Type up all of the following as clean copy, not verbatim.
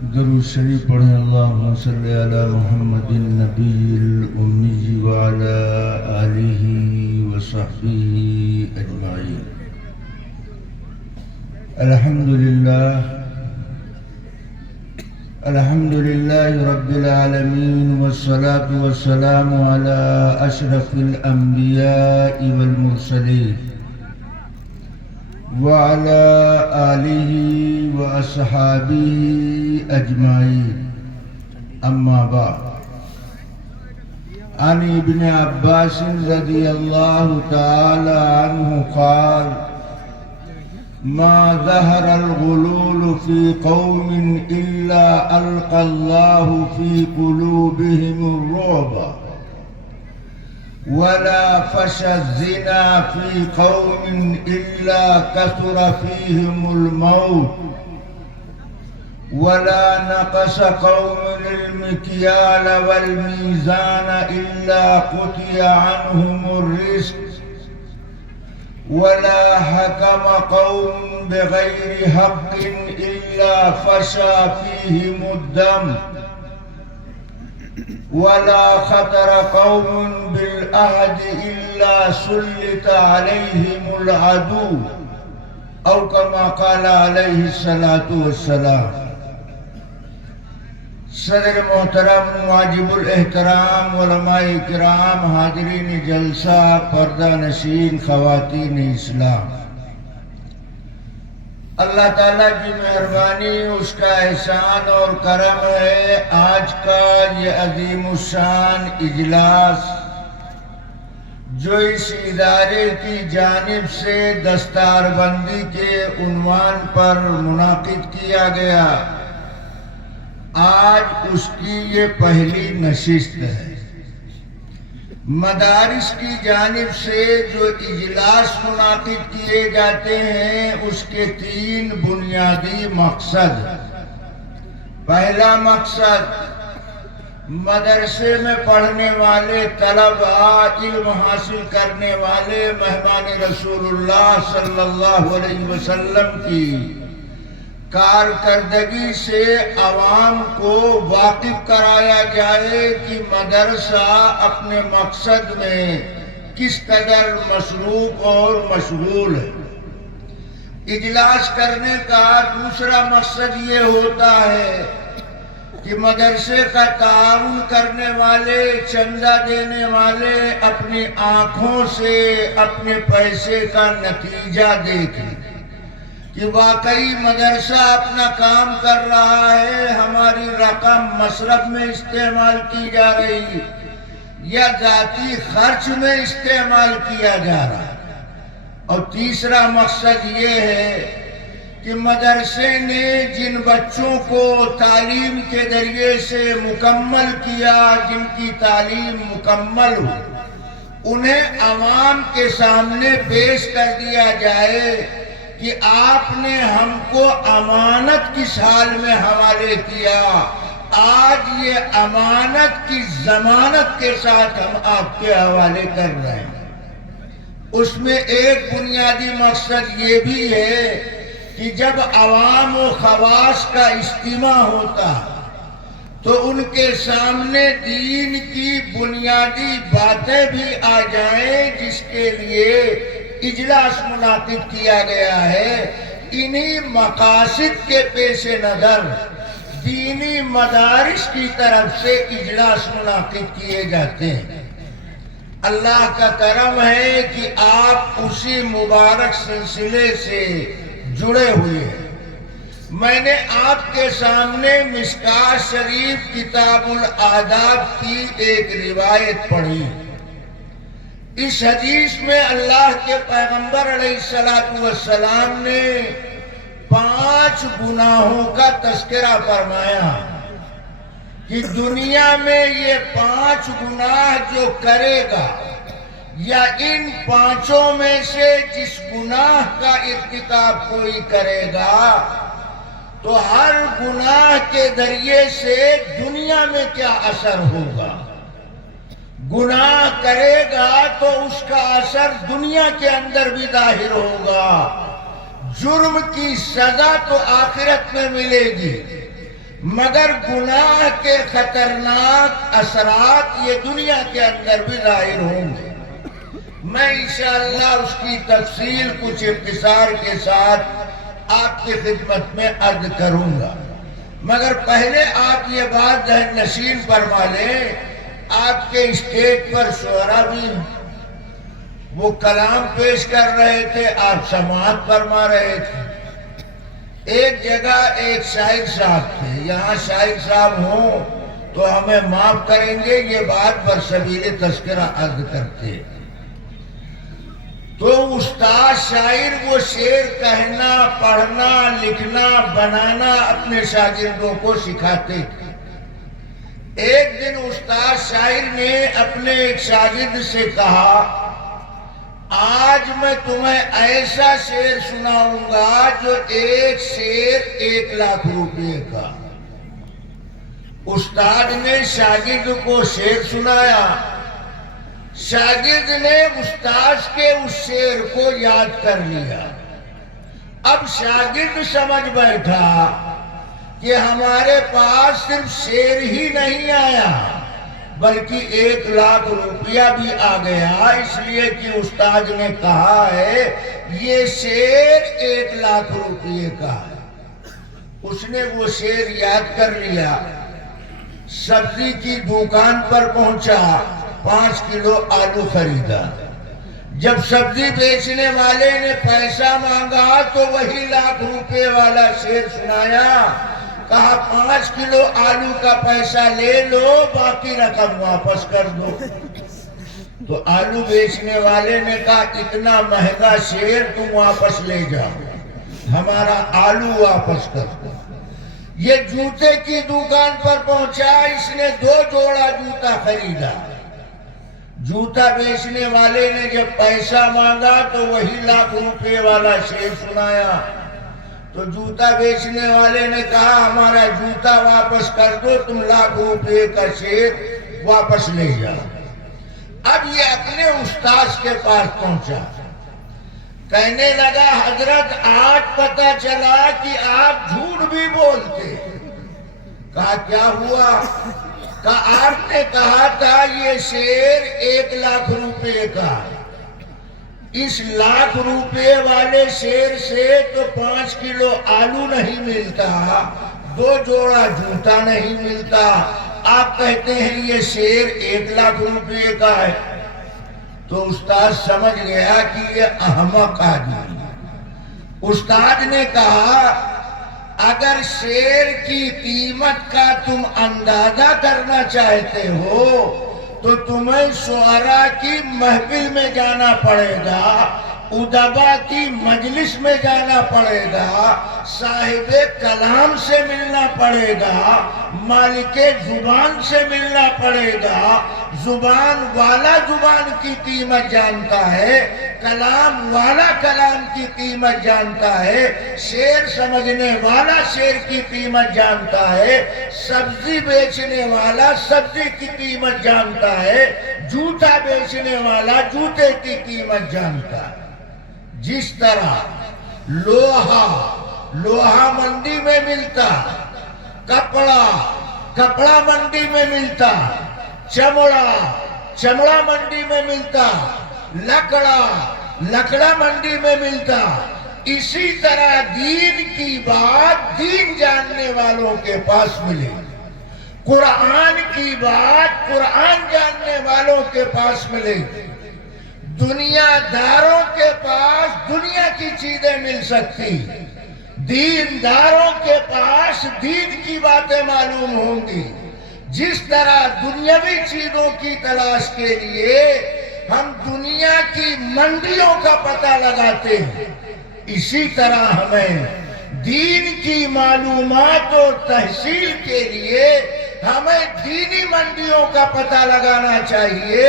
درود شریف پڑھیں اللہم صلی علی محمد النبی الامی وعلی آلہ وصحبہ اجمعین۔ الحمدللہ رب العالمین والصلاة والسلام علی اشرف الانبیاء والمرسلین وعلى آلہ واصحابہ اجمعین، اما بعد۔ عن ابن عباس رضی اللہ تعالی عنہ قال: ما ظهر الغلول في قوم إلا ألقى الله في قلوبهم الرعب، ولا فشى الزنا في قوم إلا كثر فيهم الموت، ولا نقص قوم المكيال والميزان إلا قطع عنهم الرزق، ولا حكم قوم بغير حق إلا فشى فيهم الدم، ولا خطر قوم بالعهد إلا سلط عليهم العدو، أو كما قال عليه الصلاة والسلام۔ صدر محترم واجب الاحترام علماء کرام، حاضرین جلسہ، پردہ نشین خواتین اسلام، اللہ تعالیٰ کی مہربانی، اس کا احسان اور کرم ہے۔ آج کا یہ عظیم الشان اجلاس جو اس ادارے کی جانب سے دستار بندی کے عنوان پر منعقد کیا گیا، آج اس کی یہ پہلی نشست ہے۔ مدارس کی جانب سے جو اجلاس منعقد کیے جاتے ہیں، اس کے تین بنیادی مقصد۔ پہلا مقصد، مدرسے میں پڑھنے والے طلباء، علم حاصل کرنے والے مہمان رسول اللہ صلی اللہ علیہ وسلم کی کارکردگی سے عوام کو واقف کرایا جائے کہ مدرسہ اپنے مقصد میں کس قدر مصروف اور مشغول ہے۔ اجلاس کرنے کا دوسرا مقصد یہ ہوتا ہے کہ مدرسے کا تعاون کرنے والے، چندہ دینے والے اپنی آنکھوں سے اپنے پیسے کا نتیجہ دیکھیں کہ واقعی مدرسہ اپنا کام کر رہا ہے، ہماری رقم مصرف میں استعمال کی جا رہی یا ذاتی خرچ میں استعمال کیا جا رہا۔ اور تیسرا مقصد یہ ہے کہ مدرسے نے جن بچوں کو تعلیم کے ذریعے سے مکمل کیا، جن کی تعلیم مکمل ہو، انہیں عوام کے سامنے پیش کر دیا جائے کہ آپ نے ہم کو امانت کس حال میں حوالے کیا، آج یہ امانت کی ضمانت کے ساتھ ہم آپ کے حوالے کر رہے ہیں۔ اس میں ایک بنیادی مقصد یہ بھی ہے کہ جب عوام و خواص کا اجتماع ہوتا تو ان کے سامنے دین کی بنیادی باتیں بھی آ جائیں، جس کے لیے اجلاس منعقد کیا گیا ہے۔ انہی مقاصد کے پیش نظر دینی مدارس کی طرف سے اجلاس منعقد کیے جاتے ہیں۔ اللہ کا کرم ہے کہ آپ اسی مبارک سلسلے سے جڑے ہوئے ہیں۔ میں نے آپ کے سامنے مشکوٰۃ شریف کتاب الآداب کی ایک روایت پڑھی۔ اس حدیث میں اللہ کے پیغمبر علیہ السلام نے 5 گناہوں کا تذکرہ فرمایا کہ دنیا میں یہ 5 گناہ جو کرے گا یا ان 5 میں سے جس گناہ کا ارتکاب کوئی کرے گا تو ہر گناہ کے ذریعے سے دنیا میں کیا اثر ہوگا۔ گناہ کرے گا تو اس کا اثر دنیا کے اندر بھی ظاہر ہوگا، جرم کی سزا تو آخرت میں ملے گی، مگر گناہ کے خطرناک اثرات یہ دنیا کے اندر بھی ظاہر ہوں گے. میں انشاءاللہ اس کی تفصیل کچھ اختصار کے ساتھ آپ کی خدمت میں عرض کروں گا. مگر پہلے آپ یہ بات ذہن نشین فرما لیں، آپ کے اسٹیج پر شعراء بھی وہ کلام پیش کر رہے تھے، آپ سماعت فرما رہے تھے. ایک جگہ ایک شاعر صاحب تھے، یہاں شاعر صاحب ہوں تو ہمیں معاف کریں گے، یہ بات برسبیل تذکرہ عرض کرتے. تو استاد شاعر وہ شعر کہنا، پڑھنا، لکھنا، بنانا اپنے شاگردوں کو سکھاتے تھے. ایک دن استاد شاعر نے اپنے ایک شاگرد سے کہا، آج میں تمہیں ایسا شعر سناؤں گا جو ایک شعر 1,00,000 روپے کا. استاد نے شاگرد کو شعر سنایا. شاگرد نے استاد کے اس شعر کو یاد کر لیا. اب شاگرد سمجھ بیٹھا کہ ہمارے پاس صرف شعر ہی نہیں آیا بلکہ 1,00,000 روپیہ بھی آ گیا، اس لیے کہ استاد نے کہا ہے یہ شعر 1,00,000 روپیے کا ہے. اس نے وہ شعر یاد کر لیا. سبزی کی دکان پر پہنچا، 5 کلو آلو خریدا. جب سبزی بیچنے والے نے پیسہ مانگا تو وہی 1,00,000 روپے والا شعر سنایا. کہا 5 کلو آلو کا پیسہ لے لو، باقی رقم واپس کر دو. تو آلو بیچنے والے نے کہا اتنا مہنگا شعر تم واپس لے جاؤ، ہمارا آلو واپس کر دو. یہ جوتے کی دکان پر پہنچا، اس نے 2 جوڑا جوتا خریدا. جوتا بیچنے والے نے جب پیسہ مانگا تو وہی 1,00,000 روپے والا شعر سنایا. تو جوتا بیچنے والے نے کہا ہمارا جوتا واپس کر دو، تم 1,00,000 روپے کا شعر واپس لے جاؤ. اب یہ اپنے استاد کے پاس پہنچا، کہنے لگا حضرت آج پتہ چلا کہ آپ جھوٹ بھی بولتے. کہا کیا ہوا؟ کہا آپ نے کہا تھا یہ شعر 1,00,000 روپے کا. اس 1,00,000 روپے والے شعر سے تو 5 کلو آلو نہیں ملتا، 2 جوڑا جوتا نہیں ملتا. آپ کہتے ہیں یہ شعر 1,00,000 روپے کا ہے. تو استاد سمجھ گیا کہ یہ احمق آدمی. استاد نے کہا اگر شعر کی قیمت کا تم اندازہ کرنا چاہتے ہو تو تمہیں شعراء کی محفل میں جانا پڑے گا، ادبا کی مجلس میں جانا پڑے گا، صاحب کلام سے ملنا پڑے گا، مالک زبان سے ملنا پڑے گا. زبان والا زبان کی قیمت جانتا ہے، کلام والا کلام کی قیمت جانتا ہے، شعر سمجھنے والا شعر کی قیمت جانتا ہے، سبزی بیچنے والا سبزی کی قیمت جانتا ہے، جوتا بیچنے والا جوتے کی قیمت جانتا ہے. جس طرح لوہا منڈی میں ملتا، کپڑا منڈی میں ملتا، چمڑا منڈی میں ملتا، لکڑا منڈی میں ملتا، اسی طرح دین کی بات دین جاننے والوں کے پاس ملے، قرآن کی بات قرآن جاننے والوں کے پاس ملے. دنیا داروں کے پاس دنیا کی چیزیں مل سکتی، دین داروں کے پاس دین کی باتیں معلوم ہوں گی. جس طرح دنیاوی چیزوں کی تلاش کے لیے ہم دنیا کی منڈیوں کا پتہ لگاتے ہیں، اسی طرح ہمیں دین کی معلومات اور تحصیل کے لیے ہمیں دینی منڈیوں کا پتہ لگانا چاہیے.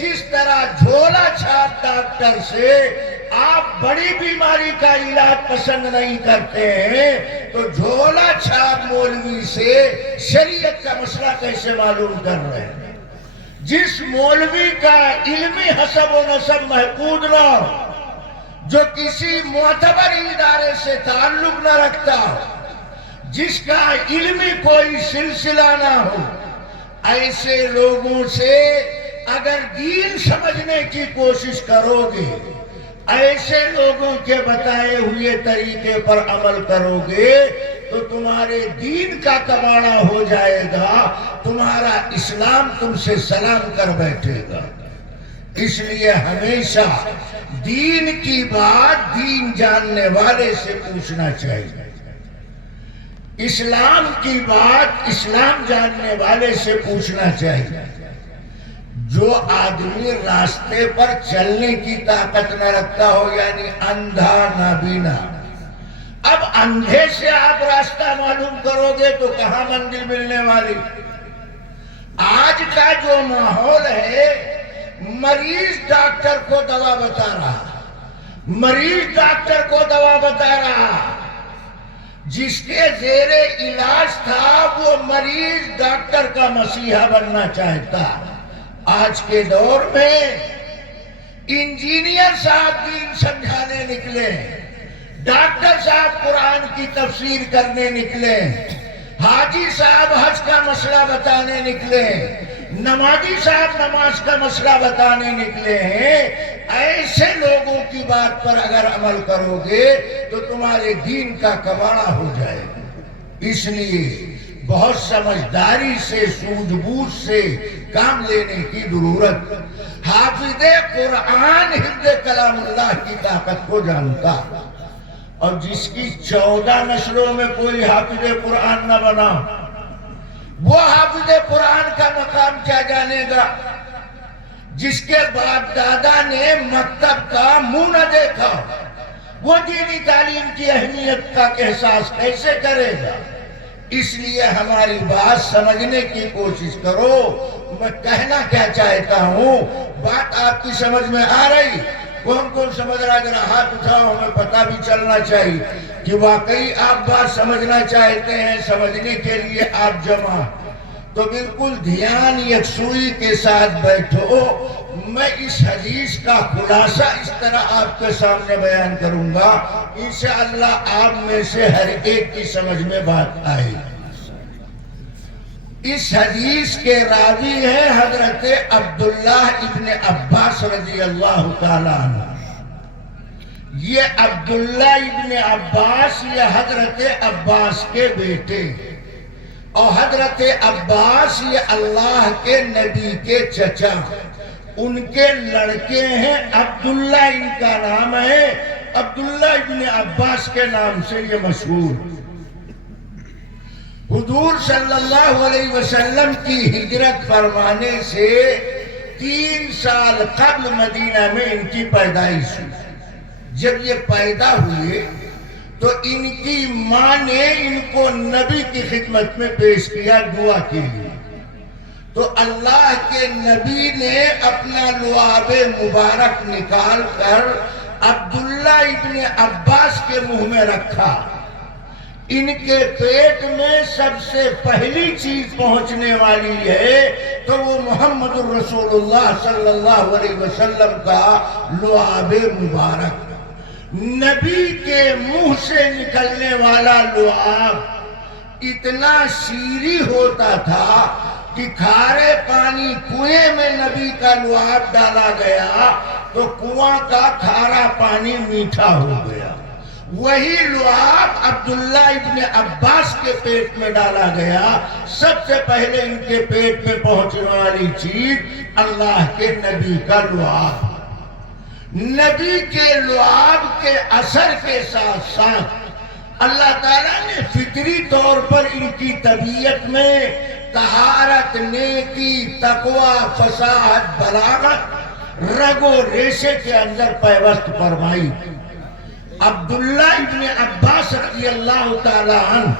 جس طرح جھولا چھاپ ڈاکٹر سے آپ بڑی بیماری کا علاج پسند نہیں کرتے ہیں تو جھولا چھاپ مولوی سے شریعت کا مسئلہ کیسے معلوم کر رہے ہیں. جس مولوی کا علمی حسب و نسب محفوظ نہ ہو، جو کسی معتبر ادارے سے تعلق نہ رکھتا ہو، جس کا علمی کوئی سلسلہ نہ ہو، ایسے لوگوں سے اگر دین سمجھنے کی کوشش کرو گے، ایسے لوگوں کے بتائے ہوئے طریقے پر عمل کرو گے تو تمہارے دین کا کباڑا ہو جائے گا، تمہارا اسلام تم سے سلام کر بیٹھے گا۔ اس لیے ہمیشہ دین کی بات دین جاننے والے سے پوچھنا چاہیے، اسلام کی بات اسلام جاننے والے سے پوچھنا چاہیے۔ جو آدمی راستے پر چلنے کی طاقت نہ رکھتا ہو، یعنی اندھا نابینا، اب اندھے سے آپ راستہ معلوم کرو گے تو کہاں منزل ملنے والی؟ آج کا جو ماحول ہے، مریض ڈاکٹر کو دوا بتا رہا، مریض ڈاکٹر کو دوا بتا رہا، جس کے زیر علاج تھا وہ مریض ڈاکٹر کا مسیحا بننا چاہتا۔ آج کے دور میں انجینئر صاحب دین سمجھانے نکلے، ڈاکٹر صاحب قرآن کی تفسیر کرنے نکلے، حاجی صاحب حج کا مسئلہ بتانے نکلے، نمازی صاحب نماز کا مسئلہ بتانے نکلے ہیں۔ ایسے لوگوں کی بات پر اگر عمل کرو گے تو تمہارے دین کا کباڑا ہو جائے گا۔ اس لیے بہت سمجھداری سے، سوجھ بوجھ سے کام لینے کی ضرورت۔ حافظ قرآن حفظ کلام اللہ کی طاقت کو جانتا، اور جس کی 14 نسلوں میں کوئی حافظ قرآن نہ بنا، وہ حافظ قرآن کا مقام کیا جانے گا؟ جس کے باپ دادا نے مکتب کا منہ نہ دیکھا، وہ دینی تعلیم کی اہمیت کا احساس کیسے کرے گا؟ اس لیے ہماری بات سمجھنے کی کوشش کرو۔ میں کہنا کیا چاہتا ہوں، بات آپ کی سمجھ میں آ رہی؟ کون کون سمجھ رہا؟ ذرا ہاتھ اٹھاؤ، ہمیں پتہ بھی چلنا چاہیے کہ واقعی آپ بات سمجھنا چاہتے ہیں۔ سمجھنے کے لیے آپ جمع تو بالکل دھیان یکسوئی کے ساتھ بیٹھو۔ میں اس حدیث کا خلاصہ اس طرح آپ کے سامنے بیان کروں گا، انشاءاللہ آپ میں سے ہر ایک کی سمجھ میں بات آئے۔ اس حدیث کے راوی ہیں حضرت عبداللہ ابن عباس رضی اللہ تعالیٰ عنہ۔ یہ عبداللہ ابن عباس یہ حضرت عباس کے بیٹے، اور حضرت عباس یہ اللہ کے نبی کے چچا، ان کے لڑکے ہیں عبداللہ، ان کا نام ہے عبداللہ ابن عباس کے نام سے یہ مشہور۔ حضور صلی اللہ علیہ وسلم کی ہجرت فرمانے سے 3 سال قبل مدینہ میں ان کی پیدائش ہوئی۔ جب یہ پیدا ہوئے تو ان کی ماں نے ان کو نبی کی خدمت میں پیش کیا دعا کے لیے، تو اللہ کے نبی نے اپنا لعاب مبارک نکال کر عبداللہ ابن عباس کے منہ میں رکھا۔ ان کے پیٹ میں سب سے پہلی چیز پہنچنے والی ہے تو وہ محمد الرسول اللہ صلی اللہ علیہ وسلم کا لعاب مبارک۔ نبی کے منہ سے نکلنے والا لعاب اتنا شیریں ہوتا تھا کہ کھارے پانی کنویں میں نبی کا لعاب ڈالا گیا تو کنواں کا کھارا پانی میٹھا ہو گیا۔ وہی لعاب عبداللہ ابن عباس کے پیٹ میں ڈالا گیا، سب سے پہلے ان کے پیٹ میں پہنچنے والی چیز اللہ کے نبی کا لعاب۔ نبی کے لعاب کے اثر کے ساتھ ساتھ اللہ تعالیٰ نے فطری طور پر ان کی طبیعت میں طہارت، نیکی، تقوی، فصاحت، بلاغت رگ و ریشے کے اندر پیوست فرمائی۔ عبداللہ ابن عباس رضی اللہ تعالیٰ عنہ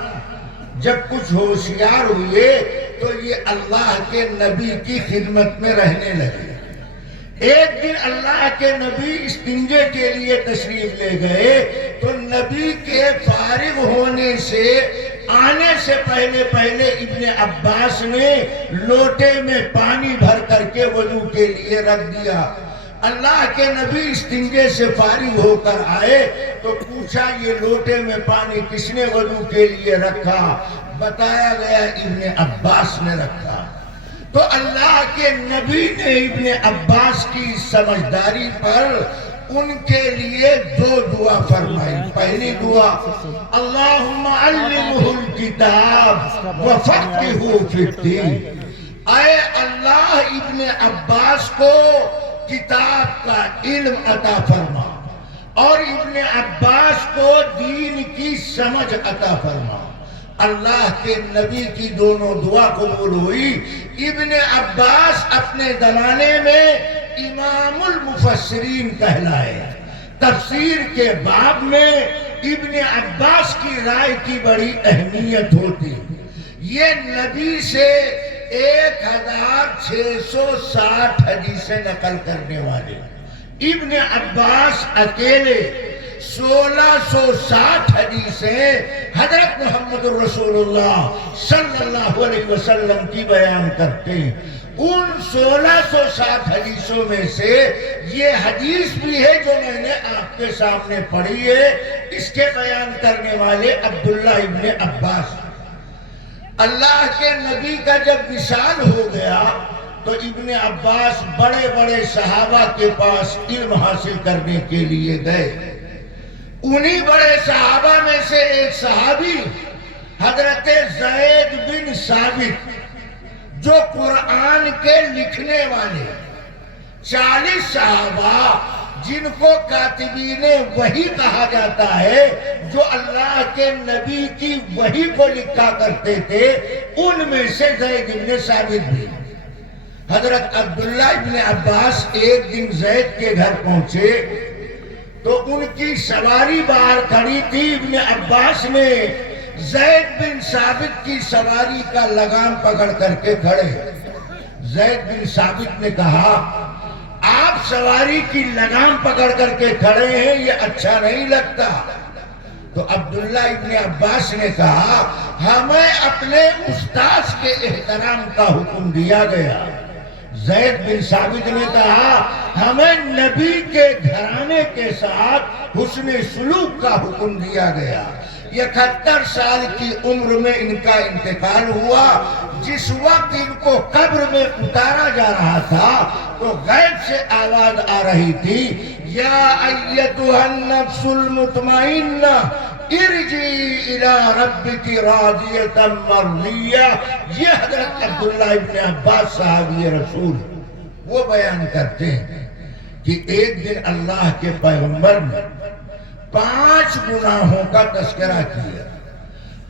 جب کچھ ہوشیار ہوئے تو یہ اللہ کے نبی کی خدمت میں رہنے لگے۔ ایک دن اللہ کے نبی استنجے کے لیے تشریف لے گئے تو نبی کے فارغ ہونے سے آنے سے پہلے ابن عباس نے لوٹے میں پانی بھر کر کے وضو کے لیے رکھ دیا۔ اللہ کے نبی استنجے سے فارغ ہو کر آئے تو پوچھا یہ لوٹے میں پانی کس نے وضو کے لیے رکھا؟ بتایا گیا ابن عباس نے رکھا۔ تو اللہ کے نبی نے ابن عباس کی سمجھداری پر ان کے لیے 2 دعا فرمائی۔ پہلی دعا اللہم علمہ الکتاب وفقہہ فی الدین، اے اللہ ابن عباس کو کتاب کا علم عطا فرما اور ابن عباس کو دین کی سمجھ عطا فرما۔ اللہ کے نبی کی دونوں دعا قبول ہوئی۔ ابن عباس اپنے زمانے میں امام المفسرین کہلائے۔ تفسیر کے باب میں ابن عباس کی رائے کی بڑی اہمیت ہوتی۔ یہ نبی سے 1660 حدیثیں نقل کرنے والے، ابن عباس اکیلے 1660 حدیثیں حضرت محمد رسول اللہ صلی اللہ علیہ وسلم کی بیان کرتے ہیں۔ ان 1660 حدیثوں میں سے یہ حدیث بھی ہے جو میں نے آپ کے سامنے پڑھی ہے، اس کے بیان کرنے والے عبداللہ ابن عباس۔ اللہ کے نبی کا جب وصال ہو گیا تو ابن عباس بڑے بڑے صحابہ کے پاس علم حاصل کرنے کے لیے گئے۔ انہی بڑے صحابہ میں سے ایک صحابی حضرت زید بن ثابت، جو قرآن کے لکھنے والے 40 صحابہ جن کو کاتبین وحی کہا جاتا ہے، جو اللہ کے نبی کی وحی کو لکھا کرتے تھے، ان میں سے زید بن ثابت بھی۔ حضرت عبداللہ ابن عباس ایک دن زید کے گھر پہنچے تو ان کی سواری باہر کھڑی تھی۔ ابن عباس نے زید بن ثابت کی سواری کا لگام پکڑ کر کے کھڑے۔ زید بن ثابت نے کہا آپ سواری کی لگام پکڑ کر کے کھڑے ہیں، یہ اچھا نہیں لگتا۔ تو عبداللہ ابن عباس نے کہا ہمیں اپنے استاذ کے احترام کا حکم دیا گیا۔ زید بن ثابت نے کہا ہمیں نبی کے گھرانے کے ساتھ حسن سلوک کا حکم دیا گیا۔ 71 سال کی عمر میں ان کا انتقال ہوا۔ جس وقت ان کو قبر میں اتارا جا رہا تھا تو غیب سے آواز آ رہی تھی یا ایتھا النفس المطمئنہ ارجعی الی ربک راضیۃ مرضیہ۔ یہ حضرت عبداللہ ابن عباس صحابی رسول وہ بیان کرتے ہیں کہ ایک دن اللہ کے پیغمبر نے 5 گناہوں کا تذکرہ کیا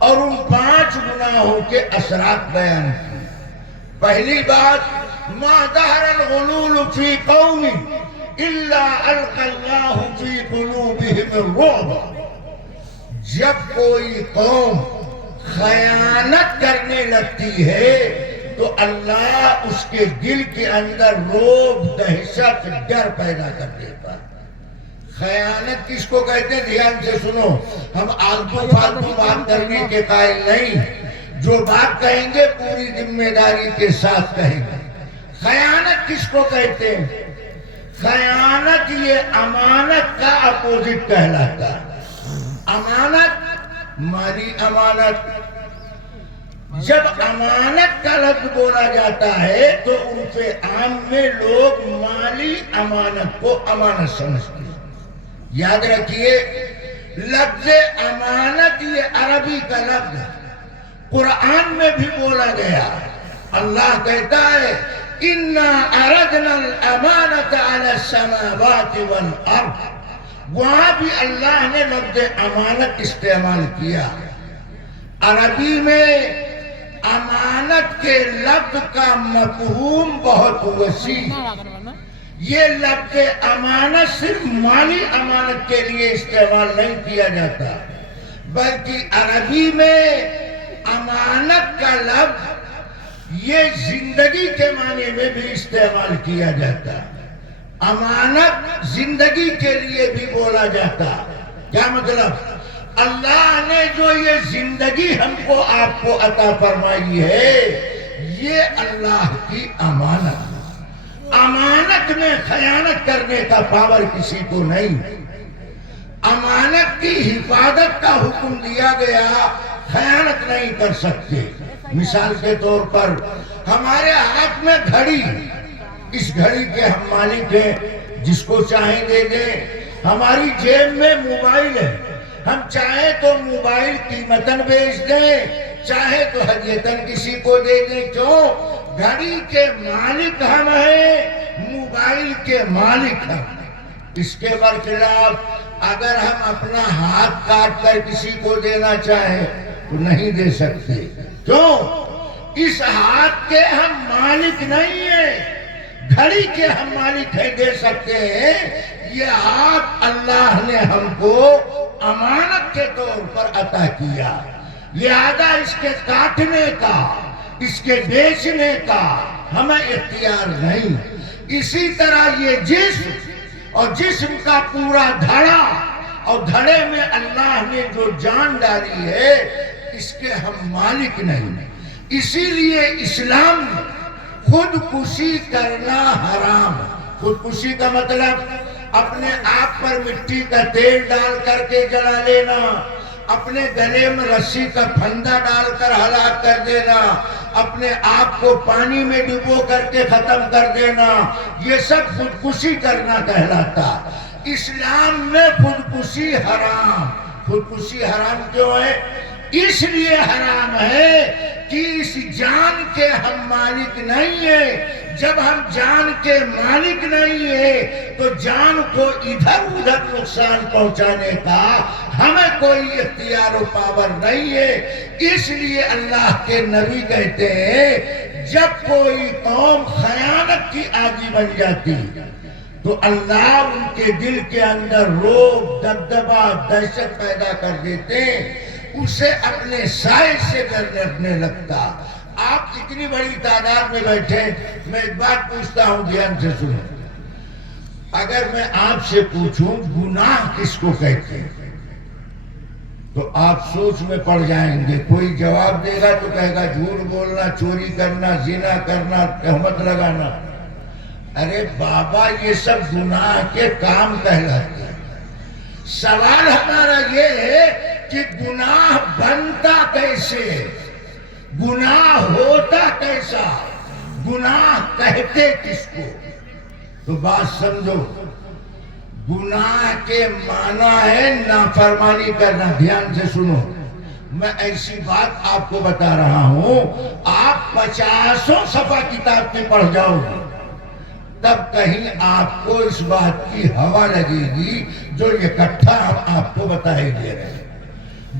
اور ان 5 گناہوں کے اثرات بیان کیے۔ پہلی بات ما ظہر الغلول فی قوم الا القی اللہ فی قلوبہم الرعب۔ جب کوئی قوم خیانت کرنے لگتی ہے تو اللہ اس کے دل کے اندر رعب، دہشت، ڈر پیدا کر دیتا ہے۔ خیانت کس کو کہتے ہیں؟ دھیان سے سنو، ہم آلتو فالتو بات کرنے کے قائل نہیں، جو بات کہیں گے پوری ذمہ داری کے ساتھ کہیں گے۔ خیانت کس کو کہتے ہیں؟ خیانت یہ امانت کا اپوزٹ کہلاتا ہے۔ امانت مالی امانت، جب امانت کا لفظ بولا جاتا ہے تو عرف عام میں لوگ مالی امانت کو امانت سمجھتے ہیں۔ یاد رکھیے لفظ امانت یہ عربی کا لفظ ہے، قرآن میں بھی بولا گیا۔ اللہ کہتا ہے اِنَّا عَرَضْنَا الْأَمَانَةَ عَلَى السَّمَاوَاتِ وَالْأَرْضِ، وہاں بھی اللہ نے لفظ امانت استعمال کیا۔ عربی میں امانت کے لفظ کا مفہوم بہت وسیع۔ یہ لفظ امانت صرف مالی امانت کے لیے استعمال نہیں کیا جاتا، بلکہ عربی میں امانت کا لفظ یہ زندگی کے معنی میں بھی استعمال کیا جاتا۔ امانت زندگی کے لیے بھی بولا جاتا۔ کیا مطلب؟ اللہ نے جو یہ زندگی ہم کو آپ کو عطا فرمائی ہے یہ اللہ کی امانت ہے۔ امانت میں خیانت کرنے کا پاور کسی کو نہیں. امانت کی حفاظت کا حکم دیا گیا، خیانت نہیں کر سکتے. مثال کے طور پر ہمارے ہاتھ میں گھڑی، اس گھڑی کے ہم مالک ہیں، جس کو چاہیں دے دیں. ہماری جیب میں موبائل ہے، ہم چاہیں تو موبائل قیمتاً بیچ دیں، چاہے تو ہدیتاً کسی کو دے دیں. کیوں؟ گھڑی کے مالک ہم ہیں، موبائل کے مالک ہم. اس کے برخلاف اگر ہم اپنا ہاتھ کاٹ کر کسی کو دینا چاہیں تو نہیں دے سکتے. کیوں؟ اس ہاتھ کے ہم مالک نہیں ہیں، گھڑی کے ہم مالک ہیں، دے سکتے ہیں. یہ ہاتھ اللہ نے ہم کو امانت کے طور پر عطا کیا، لہذا اس کے کاٹنے کا، اس کے بیچنے کا ہمیں اختیار نہیں. اسی طرح یہ جسم اور جسم کا پورا دھڑا، اور دھڑے میں اللہ نے جو جان ڈالی ہے، اس کے ہم مالک نہیں. اسی لیے اسلام میں خودکشی کرنا حرام. خودکشی کا مطلب اپنے آپ پر مٹی کا تیل ڈال کر کے جلا لینا، اپنے گلے میں رسی کا پھندا ڈال کر ہلاک کر دینا، اپنے آپ کو پانی میں ڈبو کر کے ختم کر دینا، یہ سب خودکشی کرنا کہلاتا. اسلام میں خودکشی حرام. خودکشی حرام کیوں ہے؟ اس لیے حرام ہے کہ اس جان کے ہم مالک نہیں ہیں. جب ہم جان کے مالک نہیں ہیں تو جان کو ادھر ادھر نقصان پہنچانے کا ہمیں کوئی اختیار و پاور نہیں ہے. اس لیے اللہ کے نبی کہتے ہیں جب کوئی قوم خیانت کی عادی بن جاتی تو اللہ ان کے دل کے اندر رعب، دبدبہ، دہشت پیدا کر دیتے، اسے اپنے سائے سے ڈرنے لگتا. آپ اتنی بڑی تعداد میں بیٹھے، میں ایک بات پوچھتا ہوں، دھیان سے سنیں. اگر میں آپ سے پوچھوں گناہ کس کو کہتے ہیں تو آپ سوچ میں پڑ جائیں گے. کوئی جواب دے گا تو کہے گا جھوٹ بولنا، چوری کرنا، زنا کرنا، تہمت لگانا. ارے بابا، یہ سب گناہ کے کام کہلاتے ہیں. سوال ہمارا یہ ہے کہ گناہ بنتا کیسے، گناہ ہوتا کیسا، گناہ کہتے کس کو؟ تو بات سمجھو. گناہ کے معنی ہے نافرمانی کرنا. دھیان سے سنو، میں ایسی بات آپ کو بتا رہا ہوں، آپ 50 صفحہ کتاب میں پڑھ جاؤ گے تب کہیں آپ کو اس بات کی ہوا لگے گی جو اکٹھا ہم آپ کو بتائے دے رہے ہیں.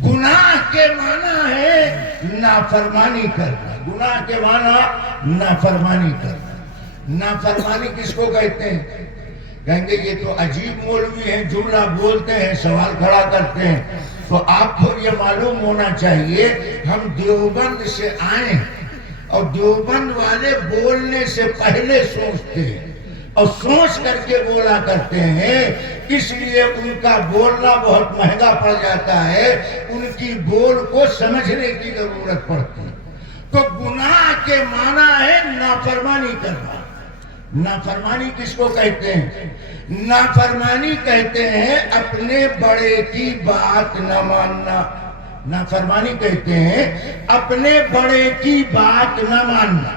گناہ کے معنی ہے نافرمانی کرنا. گناہ کے معنی نافرمانی کرنا. نافرمانی کس کو کہتے ہیں؟ کہیں گے یہ تو عجیب مولوی ہیں، جملہ بولتے ہیں، سوال کھڑا کرتے ہیں. تو آپ کو یہ معلوم ہونا چاہیے ہم دیوبند سے آئے اور دیوبند والے بولنے سے پہلے سوچتے ہیں اور سوچ کر کے بولا کرتے ہیں. اس لیے ان کا بولنا بہت مہنگا پڑ جاتا ہے، ان کی بول کو سمجھنے کی ضرورت پڑتی ہے. تو گناہ کے معنی ہے نافرمانی کرنا. نافرمانی کس کو کہتے ہیں؟ نافرمانی کہتے ہیں اپنے بڑے کی بات نہ ماننا. نافرمانی کہتے ہیں اپنے بڑے کی بات نہ ماننا.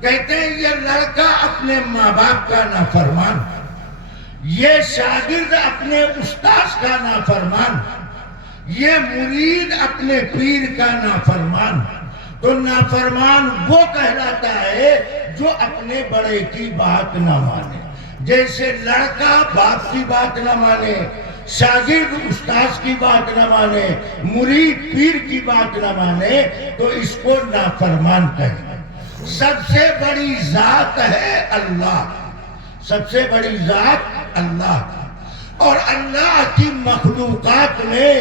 کہتے ہیں یہ لڑکا اپنے ماں باپ کا نافرمان، یہ شاگرد اپنے استاد کا نافرمان، یہ مرید اپنے پیر کا نافرمان. تو نافرمان وہ کہلاتا ہے جو اپنے بڑے کی بات نہ مانے. جیسے لڑکا باپ کی بات نہ مانے، شاگرد استاد کی بات نہ مانے، مرید پیر کی بات نہ مانے، تو اس کو نافرمان کہیں. سب سے بڑی ذات ہے اللہ، سب سے بڑی ذات اللہ. اور اللہ کی مخلوقات میں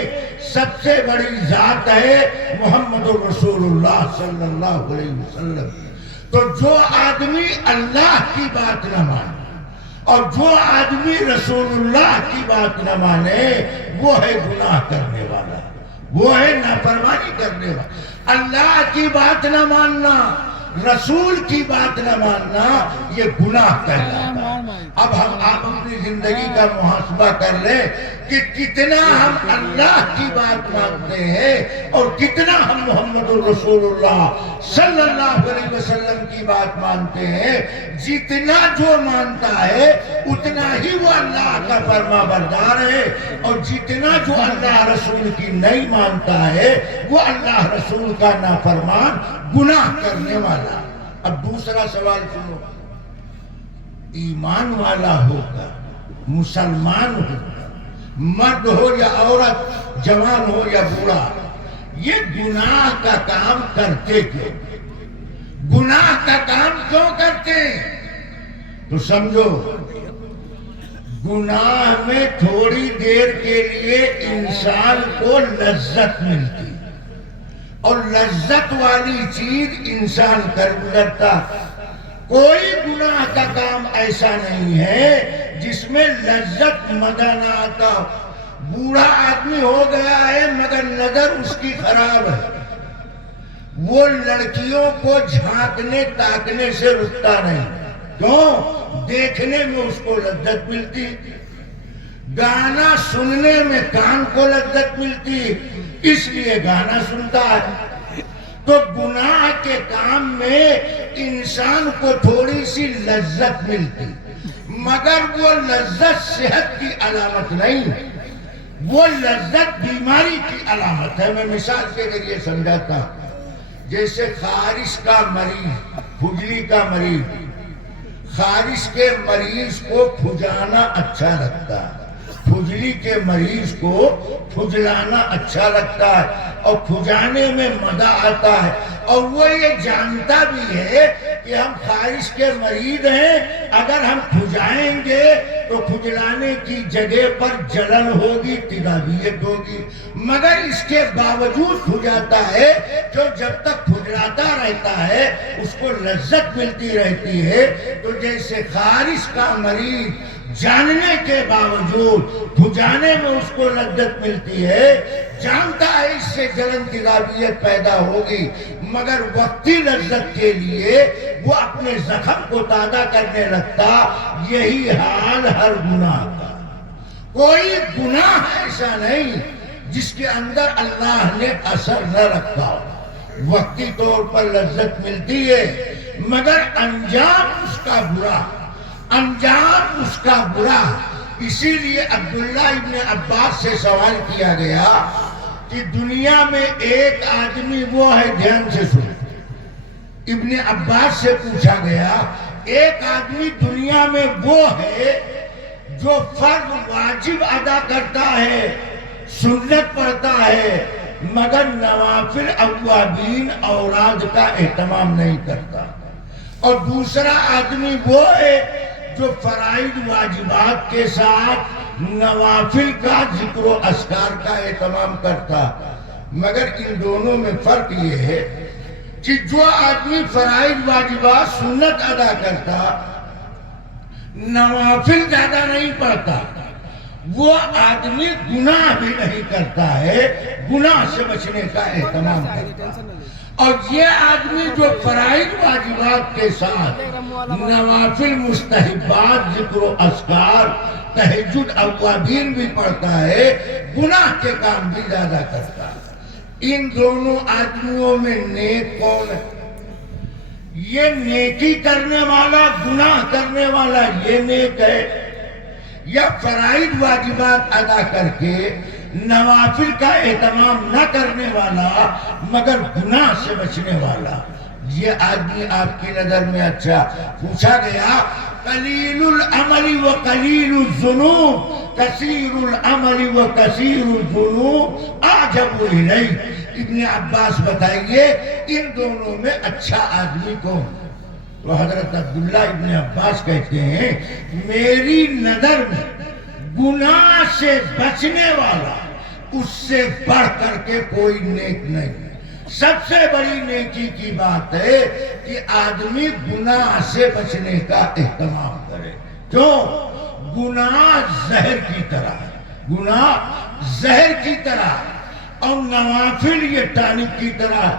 سب سے بڑی ذات ہے محمد رسول اللہ صلی اللہ علیہ وسلم. تو جو آدمی اللہ کی بات نہ مانے اور جو آدمی رسول اللہ کی بات نہ مانے وہ ہے گناہ کرنے والا، وہ ہے نافرمانی کرنے والا. اللہ کی بات نہ ماننا رسول کی بات نہ ماننا یہ گناہ کہلاتا ہے۔ اب ہم آپ اپنی زندگی کا محاسبہ کر لیں کہ کتنا ہم اللہ کی بات مانتے ہیں اور کتنا ہم محمد الرسول اللہ صلی اللہ علیہ وسلم کی بات مانتے ہیں۔ جتنا جو مانتا ہے اتنا ہی وہ اللہ کا فرما بردار ہے، اور جتنا جو اللہ رسول کی نہیں مانتا ہے وہ اللہ رسول کا نافرمان گناہ کرنے والا۔ اب دوسرا سوال سنو، ایمان والا ہوگا، مسلمان ہوگا، مرد ہو یا عورت، جوان ہو یا بوڑھا، یہ گناہ کا کام کرتے کیوں؟ گناہ کا کام کیوں کرتے ہیں؟ تو سمجھو، گناہ میں تھوڑی دیر کے لیے انسان کو لذت ملتی، اور لذت والی چیز انسان کر گزرتا۔ کوئی گناہ کا کام ایسا نہیں ہے جس میں لذت مزہ نہ آتا۔ بوڑھا آدمی ہو گیا ہے مگر نظر اس کی خراب ہے، وہ لڑکیوں کو جھانکنے تاکنے سے رکتا نہیں، کیوں؟ دیکھنے میں اس کو لذت ملتی، گانا سننے میں کان کو لذت ملتی، اس لیے گانا سنتا ہے۔ تو گناہ کے کام میں انسان کو تھوڑی سی لذت ملتی، مگر وہ لذت صحت کی علامت نہیں، وہ لذت بیماری کی علامت ہے۔ میں مثال کے ذریعے سمجھاتا ہوں، جیسے خارش کا مریض، کھجلی کا مریض، خارش کے مریض کو کھجانا اچھا لگتا ہے، کھجلی کے مریض کو کھجلانا اچھا لگتا ہے، اور کھجانے میں مزہ آتا ہے، اور وہ یہ جانتا بھی ہے کہ ہم خارش کے مریض ہیں، اگر ہم کھجائیں گے تو کھجلانے کی جگہ پر جلن ہوگی، تیزابیت ہوگی، مگر اس کے باوجود کھجاتا ہے، جو جب تک کھجلاتا رہتا ہے اس کو لذت ملتی رہتی ہے۔ تو جیسے خارش کا مریض جاننے کے باوجود کھجانے میں اس کو لذت ملتی ہے، جانتا ہے اس سے جلن تیزابیت پیدا ہوگی، مگر وقتی لذت کے لیے وہ اپنے زخم کو تازہ کرنے لگتا۔ یہی حال ہر گناہ کا۔ کوئی گناہ ایسا نہیں جس کے اندر اللہ نے اثر نہ رکھا، وقتی طور پر لذت ملتی ہے مگر انجام اس کا برا، انجام اس کا برا۔ اسی لیے عبداللہ ابن عباس سے سوال کیا گیا کہ دنیا میں ایک آدمی وہ ہے، دھیان سے سنو، ابن عباس سے پوچھا گیا ایک آدمی دنیا میں وہ ہے جو فرض واجب ادا کرتا ہے، سنت پڑھتا ہے، مگر نوافل اوابین اوراد کا اہتمام نہیں کرتا، اور دوسرا آدمی وہ ہے جو فرائض واجبات کے ساتھ نوافل کا ذکر و اذکار کا اہتمام کرتا۔ مگر ان دونوں میں فرق یہ ہے کہ جو آدمی فرائض واجبات سنت ادا کرتا، نوافل زیادہ نہیں پڑھتا، وہ آدمی گناہ بھی نہیں کرتا ہے، گناہ سے بچنے کا اہتمام کرتا۔ اور یہ آدمی جو فرائض واجبات کے ساتھ نوافل مستحبات ذکر و اذکار تہجد اوابین بھی پڑھتا ہے، گناہ کے کام بھی زیادہ کرتا ہے۔ ان دونوں آدمیوں میں نیک کون ہے؟ یہ نیکی کرنے والا، گناہ کرنے والا یہ نیک ہے، یا فرائض واجبات ادا کر کے نوافل کا اہتمام نہ کرنے والا مگر گناہ سے بچنے والا؟ یہ آدمی آپ کی نظر میں اچھا؟ پوچھا گیا قلیل العمل و قلیل الذنوب کثیر العمل و کثیر الذنوب اعجب الی۔ ابن عباس بتائیے ان دونوں میں اچھا آدمی کون؟ تو حضرت عبداللہ ابن عباس کہتے ہیں میری نظر میں گناہ سے بچنے والا اس سے بڑھ کر کے کوئی نیک نہیں۔ سب سے بڑی نیکی کی بات ہے کہ آدمی گناہ سے بچنے کا اہتمام کرے۔ کیوں؟ گناہ زہر کی طرح ہے، گناہ زہر کی طرح، اور نوافل یہ ٹانک کی طرح۔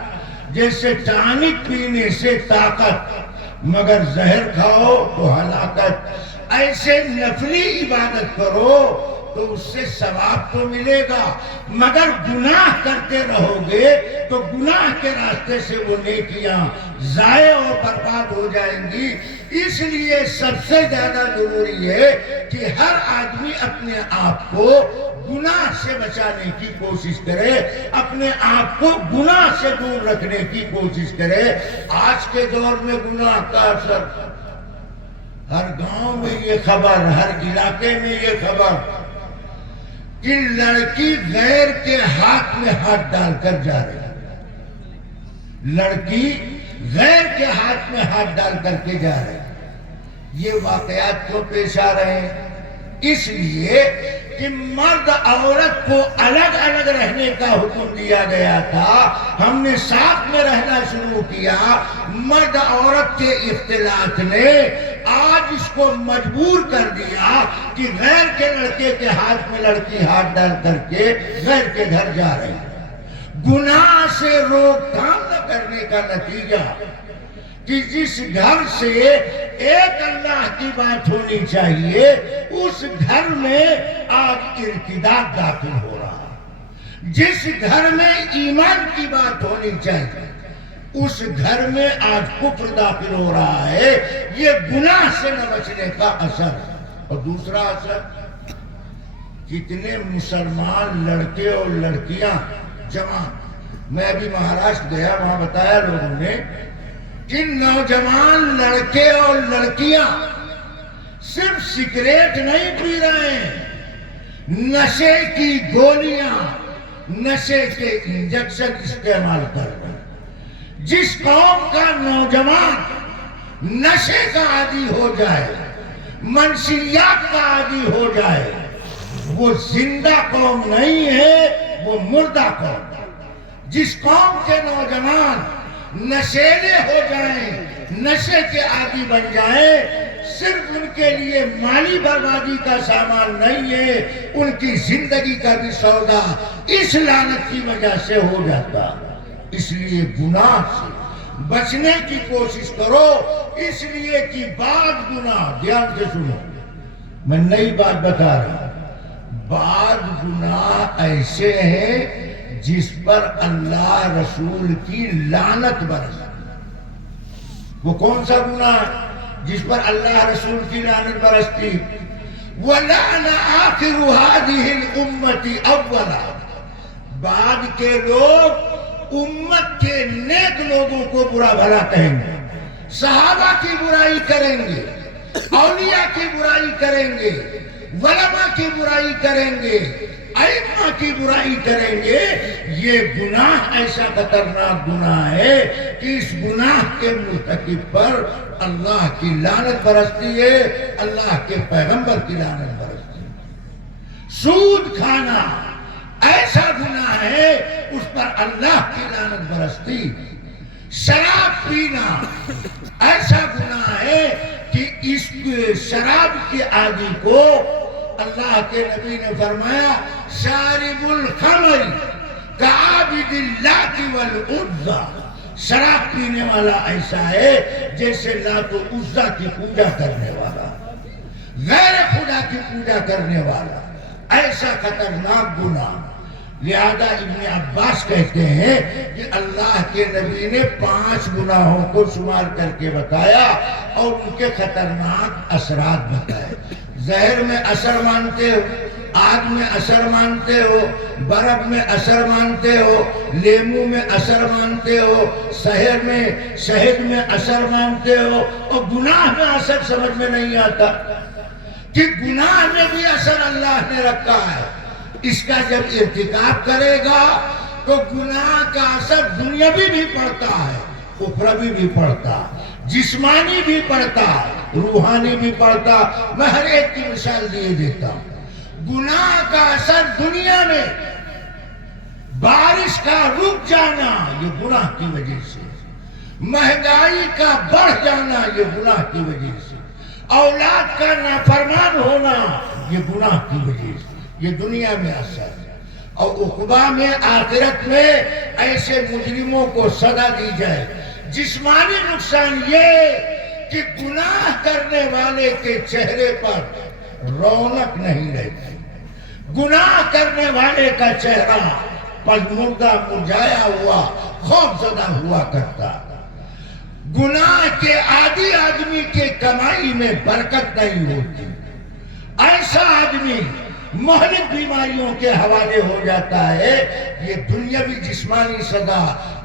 جیسے ٹانک پینے سے طاقت مگر زہر کھاؤ تو ہلاکت۔ ایسے نفلی عبادت کرو تو اس سے ثواب تو ملے گا، مگر گناہ کرتے رہو گے تو گناہ کے راستے سے وہ نیکیاں ضائع اور برباد ہو جائیں گی۔ اس لیے سب سے زیادہ ضروری ہے کہ ہر آدمی اپنے آپ کو گناہ سے بچانے کی کوشش کرے، اپنے آپ کو گناہ سے دور رکھنے کی کوشش کرے۔ آج کے دور میں گناہ کا اثر، ہر گاؤں میں یہ خبر، ہر علاقے میں یہ خبر کہ لڑکی غیر کے ہاتھ میں ہاتھ ڈال کر جا رہی ہے، لڑکی غیر کے ہاتھ میں ہاتھ ڈال کر کے جا رہی ہے۔ یہ واقعات کیوں پیش آ رہے ہیں؟ اس لیے کہ مرد عورت کو الگ الگ رہنے کا حکم دیا گیا تھا، ہم نے ساتھ میں رہنا شروع کیا۔ مرد عورت کے اختلاط نے آج اس کو مجبور کر دیا کہ غیر کے لڑکے کے ہاتھ میں لڑکی ہاتھ ڈال کر کے غیر کے گھر جا رہی ہے۔ گناہ سے روک تھام نہ کرنے کا نتیجہ کہ جس گھر سے ایک اللہ کی بات ہونی چاہیے اس گھر میں آج ارتداد داخل ہو رہا ہے، جس گھر میں ایمان کی بات ہونی چاہیے اس گھر میں آج کفر داخل ہو رہا ہے۔ یہ گناہ سے نہ بچنے کا اثر۔ اور دوسرا اثر، کتنے مسلمان لڑکے اور لڑکیاں جوان، میں ابھی مہاراشٹر گیا، وہاں بتایا لوگوں نے کہ نوجوان لڑکے اور لڑکیاں صرف سگریٹ نہیں پی رہے ہیں، نشے کی گولیاں، نشے کے انجیکشن استعمال کر رہے ہیں۔ جس قوم کا نوجوان نشے کا عادی ہو جائے، منشیات کا عادی ہو جائے، وہ زندہ قوم نہیں ہے، وہ مردہ قوم۔ جس قوم کے نوجوان نشیلے ہو جائیں، نشے کے عادی بن جائیں، صرف ان کے لیے مالی بربادی کا سامان نہیں ہے، ان کی زندگی کا بھی سودا اس لعنت کی وجہ سے ہو جاتا۔ اس لیے گناہ سے بچنے کی کوشش کرو، اس لیے کہ بعض گناہ، دھیان سے سنو، میں نئی بات بتا رہا ہوں، بعض گناہ ایسے ہیں جس پر اللہ رسول کی لعنت برستی۔ وہ کون سا گناہ جس پر اللہ رسول کی لعنت برستی؟ وَلَعْنَ آخِرُ هَذِهِ الْأُمَّةِ أَوَّلًا، بعد کے لوگ امت کے نیک لوگوں کو برا بھلا کہیں گے، صحابہ کی برائی کریں گے، اولیاء کی برائی کریں گے، علماء کی برائی کریں گے، ائمہ کی برائی کریں گے۔ یہ گناہ ایسا خطرناک گناہ ہے کہ اس گناہ کے مرتکب پر اللہ کی لعنت برستی ہے، اللہ کے پیغمبر کی لعنت برستی ہے۔ سود کھانا ایسا گناہ ہے اس پر اللہ کی لعنت برستی۔ شراب پینا ایسا گناہ ہے کہ اس شراب کے عادی کو اللہ کے نبی نے فرمایا شارب الخمر کعابد اللات والعزى، شراب پینے والا ایسا ہے جیسے لات و عزیٰ کی پوجا کرنے والا، غیر خدا کی پوجا کرنے والا، ایسا خطرناک گناہ۔ لہذا ابن عباس کہتے ہیں کہ اللہ کے نبی نے 5 گناہوں کو شمار کر کے بتایا اور ان کے خطرناک اثرات بتائے۔ زہر میں اثر مانتے ہو، آگ میں اثر مانتے ہو، برف میں اثر مانتے ہو، لیمو میں اثر مانتے ہو، شہد میں اثر مانتے ہو، اور گناہ میں اثر سمجھ میں نہیں آتا کہ گناہ میں بھی اثر اللہ نے رکھا ہے۔ اس کا جب ارتکاب کرے گا تو گناہ کا اثر دنیاوی بھی پڑتا ہے، اخروی بھی پڑتا، جسمانی بھی پڑتا، روحانی بھی پڑتا۔ میں ہر ایک کی مثال دیے دیتا ہوں۔ گناہ کا اثر دنیا میں، بارش کا رک جانا یہ گناہ کی وجہ سے، مہنگائی کا بڑھ جانا یہ گناہ کی وجہ سے، اولاد کا نافرمان ہونا یہ گناہ کی وجہ سے، یہ دنیا میں اثر ہے۔ اور عقبہ میں آخرت میں ایسے مجرموں کو سزا دی جائے۔ جسمانی نقصان یہ کہ گناہ کرنے والے کے چہرے پر رونق نہیں رہتی، گناہ کرنے والے کا چہرہ پژمردہ مرجھایا ہوا خوف زدہ ہوا کرتا، گناہ کے عادی آدمی کے کمائی میں برکت نہیں ہوتی، ایسا آدمی مہلک بیماریوں کے حوالے ہو جاتا ہے۔ یہ دنیاوی جسمانی سزا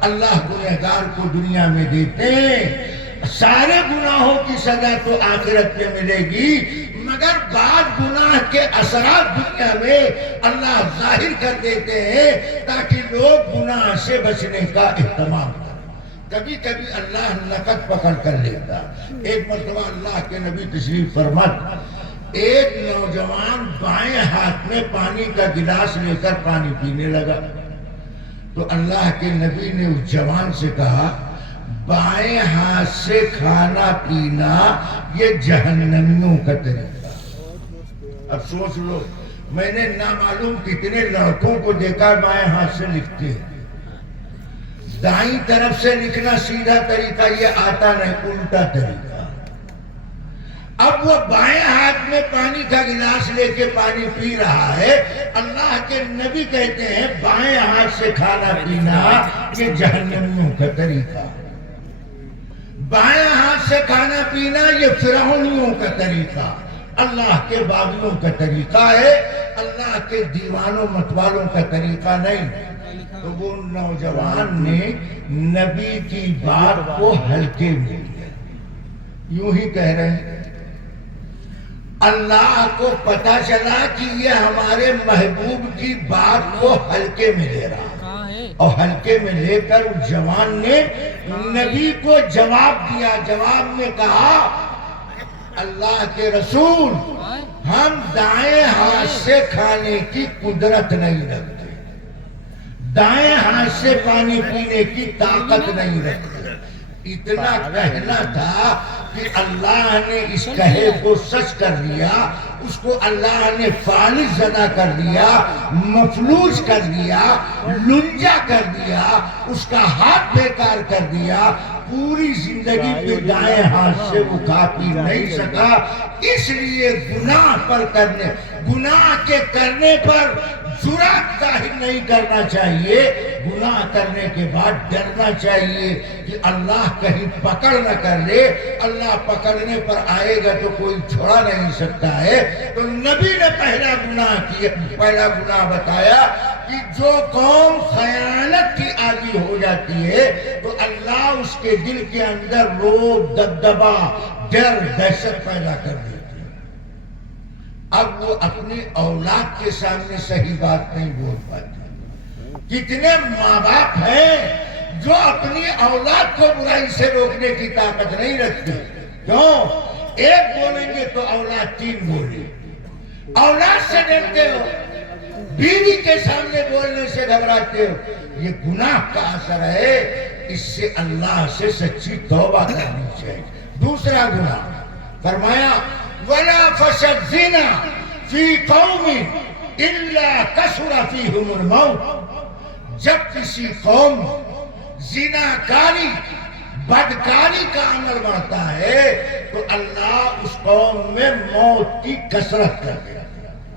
اللہ گنہگار کو دنیا میں دیتے ہیں، سارے گناہوں کی سزا تو آخرت میں ملے گی، مگر بعض گناہ کے اثرات دنیا میں اللہ ظاہر کر دیتے ہیں تاکہ لوگ گناہ سے بچنے کا اہتمام کریں۔ کبھی کبھی اللہ نقد پکڑ کر لیتا۔ ایک مرتبہ اللہ کے نبی تشریف فرماتے، ایک نوجوان بائیں ہاتھ میں پانی کا گلاس لے کر پانی پینے لگا، تو اللہ کے نبی نے اس جوان سے کہا، بائیں ہاتھ سے کھانا پینا یہ جہنمیوں کا طریقہ۔ اب سوچ لو، میں نے نامعلوم کتنے لڑکوں کو دیکھا بائیں ہاتھ سے لکھتے ہیں۔ دائیں طرف سے لکھنا سیدھا طریقہ یہ آتا نہیں، الٹا طریقہ۔ اب وہ بائیں ہاتھ میں پانی کا گلاس لے کے پانی پی رہا ہے، اللہ کے نبی کہتے ہیں بائیں ہاتھ سے کھانا پینا یہ جہنمیوں کا طریقہ، بائیں ہاتھ سے کھانا پینا یہ فرعونیوں کا طریقہ، اللہ کے باغیوں کا طریقہ ہے، اللہ کے دیوانوں متوالوں کا طریقہ نہیں۔ تو وہ نوجوان نے نبی کی بات کو ہلکے میں لیا، یوں ہی کہہ رہے ہیں اللہ کو پتا چلا کہ یہ ہمارے محبوب کی بات کو ہلکے میں لے رہا ہے، اور ہلکے میں لے کر اس جوان نے نبی کو جواب دیا۔ جواب میں کہا، اللہ کے رسول، ہم دائیں ہاتھ سے کھانے کی قدرت نہیں رکھتے، دائیں ہاتھ سے پانی پینے کی طاقت نہیں رکھتے۔ اتنا کہنا تھا کہ اللہ نے اس کہے کو سچ کر دیا، اس کو اللہ نے فالج زدہ کر دیا، مفلوج کر دیا، لنجا کر دیا، اس کا ہاتھ بیکار کر دیا، پوری زندگی پہ دائیں ہاتھ سے وہ کھا پی نہیں سکا۔ اس لیے گناہ کے کرنے پر جرأت ظاہر نہیں کرنا چاہیے، گناہ کرنے کے بعد ڈرنا چاہیے کہ اللہ کہیں پکڑ نہ کر لے، اللہ پکڑنے پر آئے گا تو کوئی چھوڑا نہیں سکتا ہے۔ تو نبی نے پہلا گناہ بتایا کہ جو قوم خیانت کی عادی ہو جاتی ہے تو اللہ اس کے دل کے اندر رعب، دبدبا، ڈر، دہشت پیدا کر دیتی ہے۔ اب وہ اپنی اولاد کے سامنے صحیح بات نہیں بول پاتے۔ کتنے ماں باپ ہیں جو اپنی اولاد کو برائی سے روکنے کی طاقت نہیں رکھتے؟ کیوں؟ ایک بولیں گے تو اولاد تین بولے، اولاد سے ڈرتے ہو، بیوی کے سامنے بولنے سے گھبراتے ہو۔ یہ گناہ کا اثر ہے، اس سے اللہ سے سچی توبہ کرنی چاہیے۔ دوسرا گناہ فرمایا، وَلَا فَشَدْ زِنَا فِي قَوْمٍ إِلَّا كَسُرَ فِيهُمُ الْمَوْتِ۔ جب کسی قوم زناکاری، بدکاری کا عمل بڑھتا ہے تو اللہ اس قوم میں موت کی کثرت کر دیتا ہے۔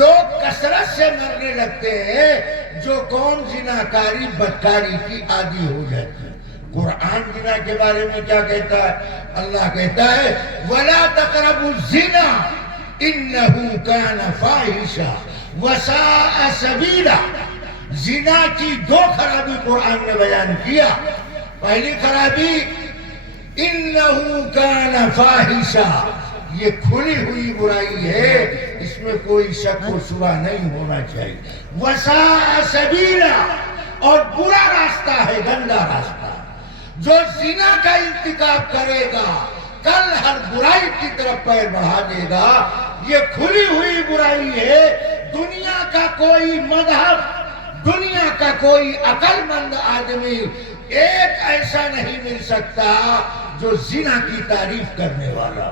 لوگ کثرت سے مرنے لگتے ہیں جو قوم زناکاری، بدکاری کی عادی ہو جاتی ہے۔ قرآن زنا کے بارے میں کیا کہتا ہے؟ اللہ کہتا ہے وَلَا تَقْرَبُوا الزِّنَا إِنَّهُ كَانَ فَاحِشًا وَسَاءَ سَبِيلًا۔ زنا کی دو خرابی قرآن نے بیان کیا۔ پہلی خرابی إِنَّهُ كَانَ فَاحِشًا، یہ کھلی ہوئی برائی ہے، اس میں کوئی شک و شبہ نہیں ہونا چاہیے۔ وَسَاءَ سَبِيلًا، اور برا راستہ ہے، گندا راستہ۔ جو زنا کا ارتکاب کرے گا کل ہر برائی کی طرف پیر بڑھا دے گا۔ یہ کھلی ہوئی برائی ہے۔ دنیا کا کوئی مذہب، دنیا کا کوئی عقل مند آدمی ایک ایسا نہیں مل سکتا جو زنا کی تعریف کرنے والا۔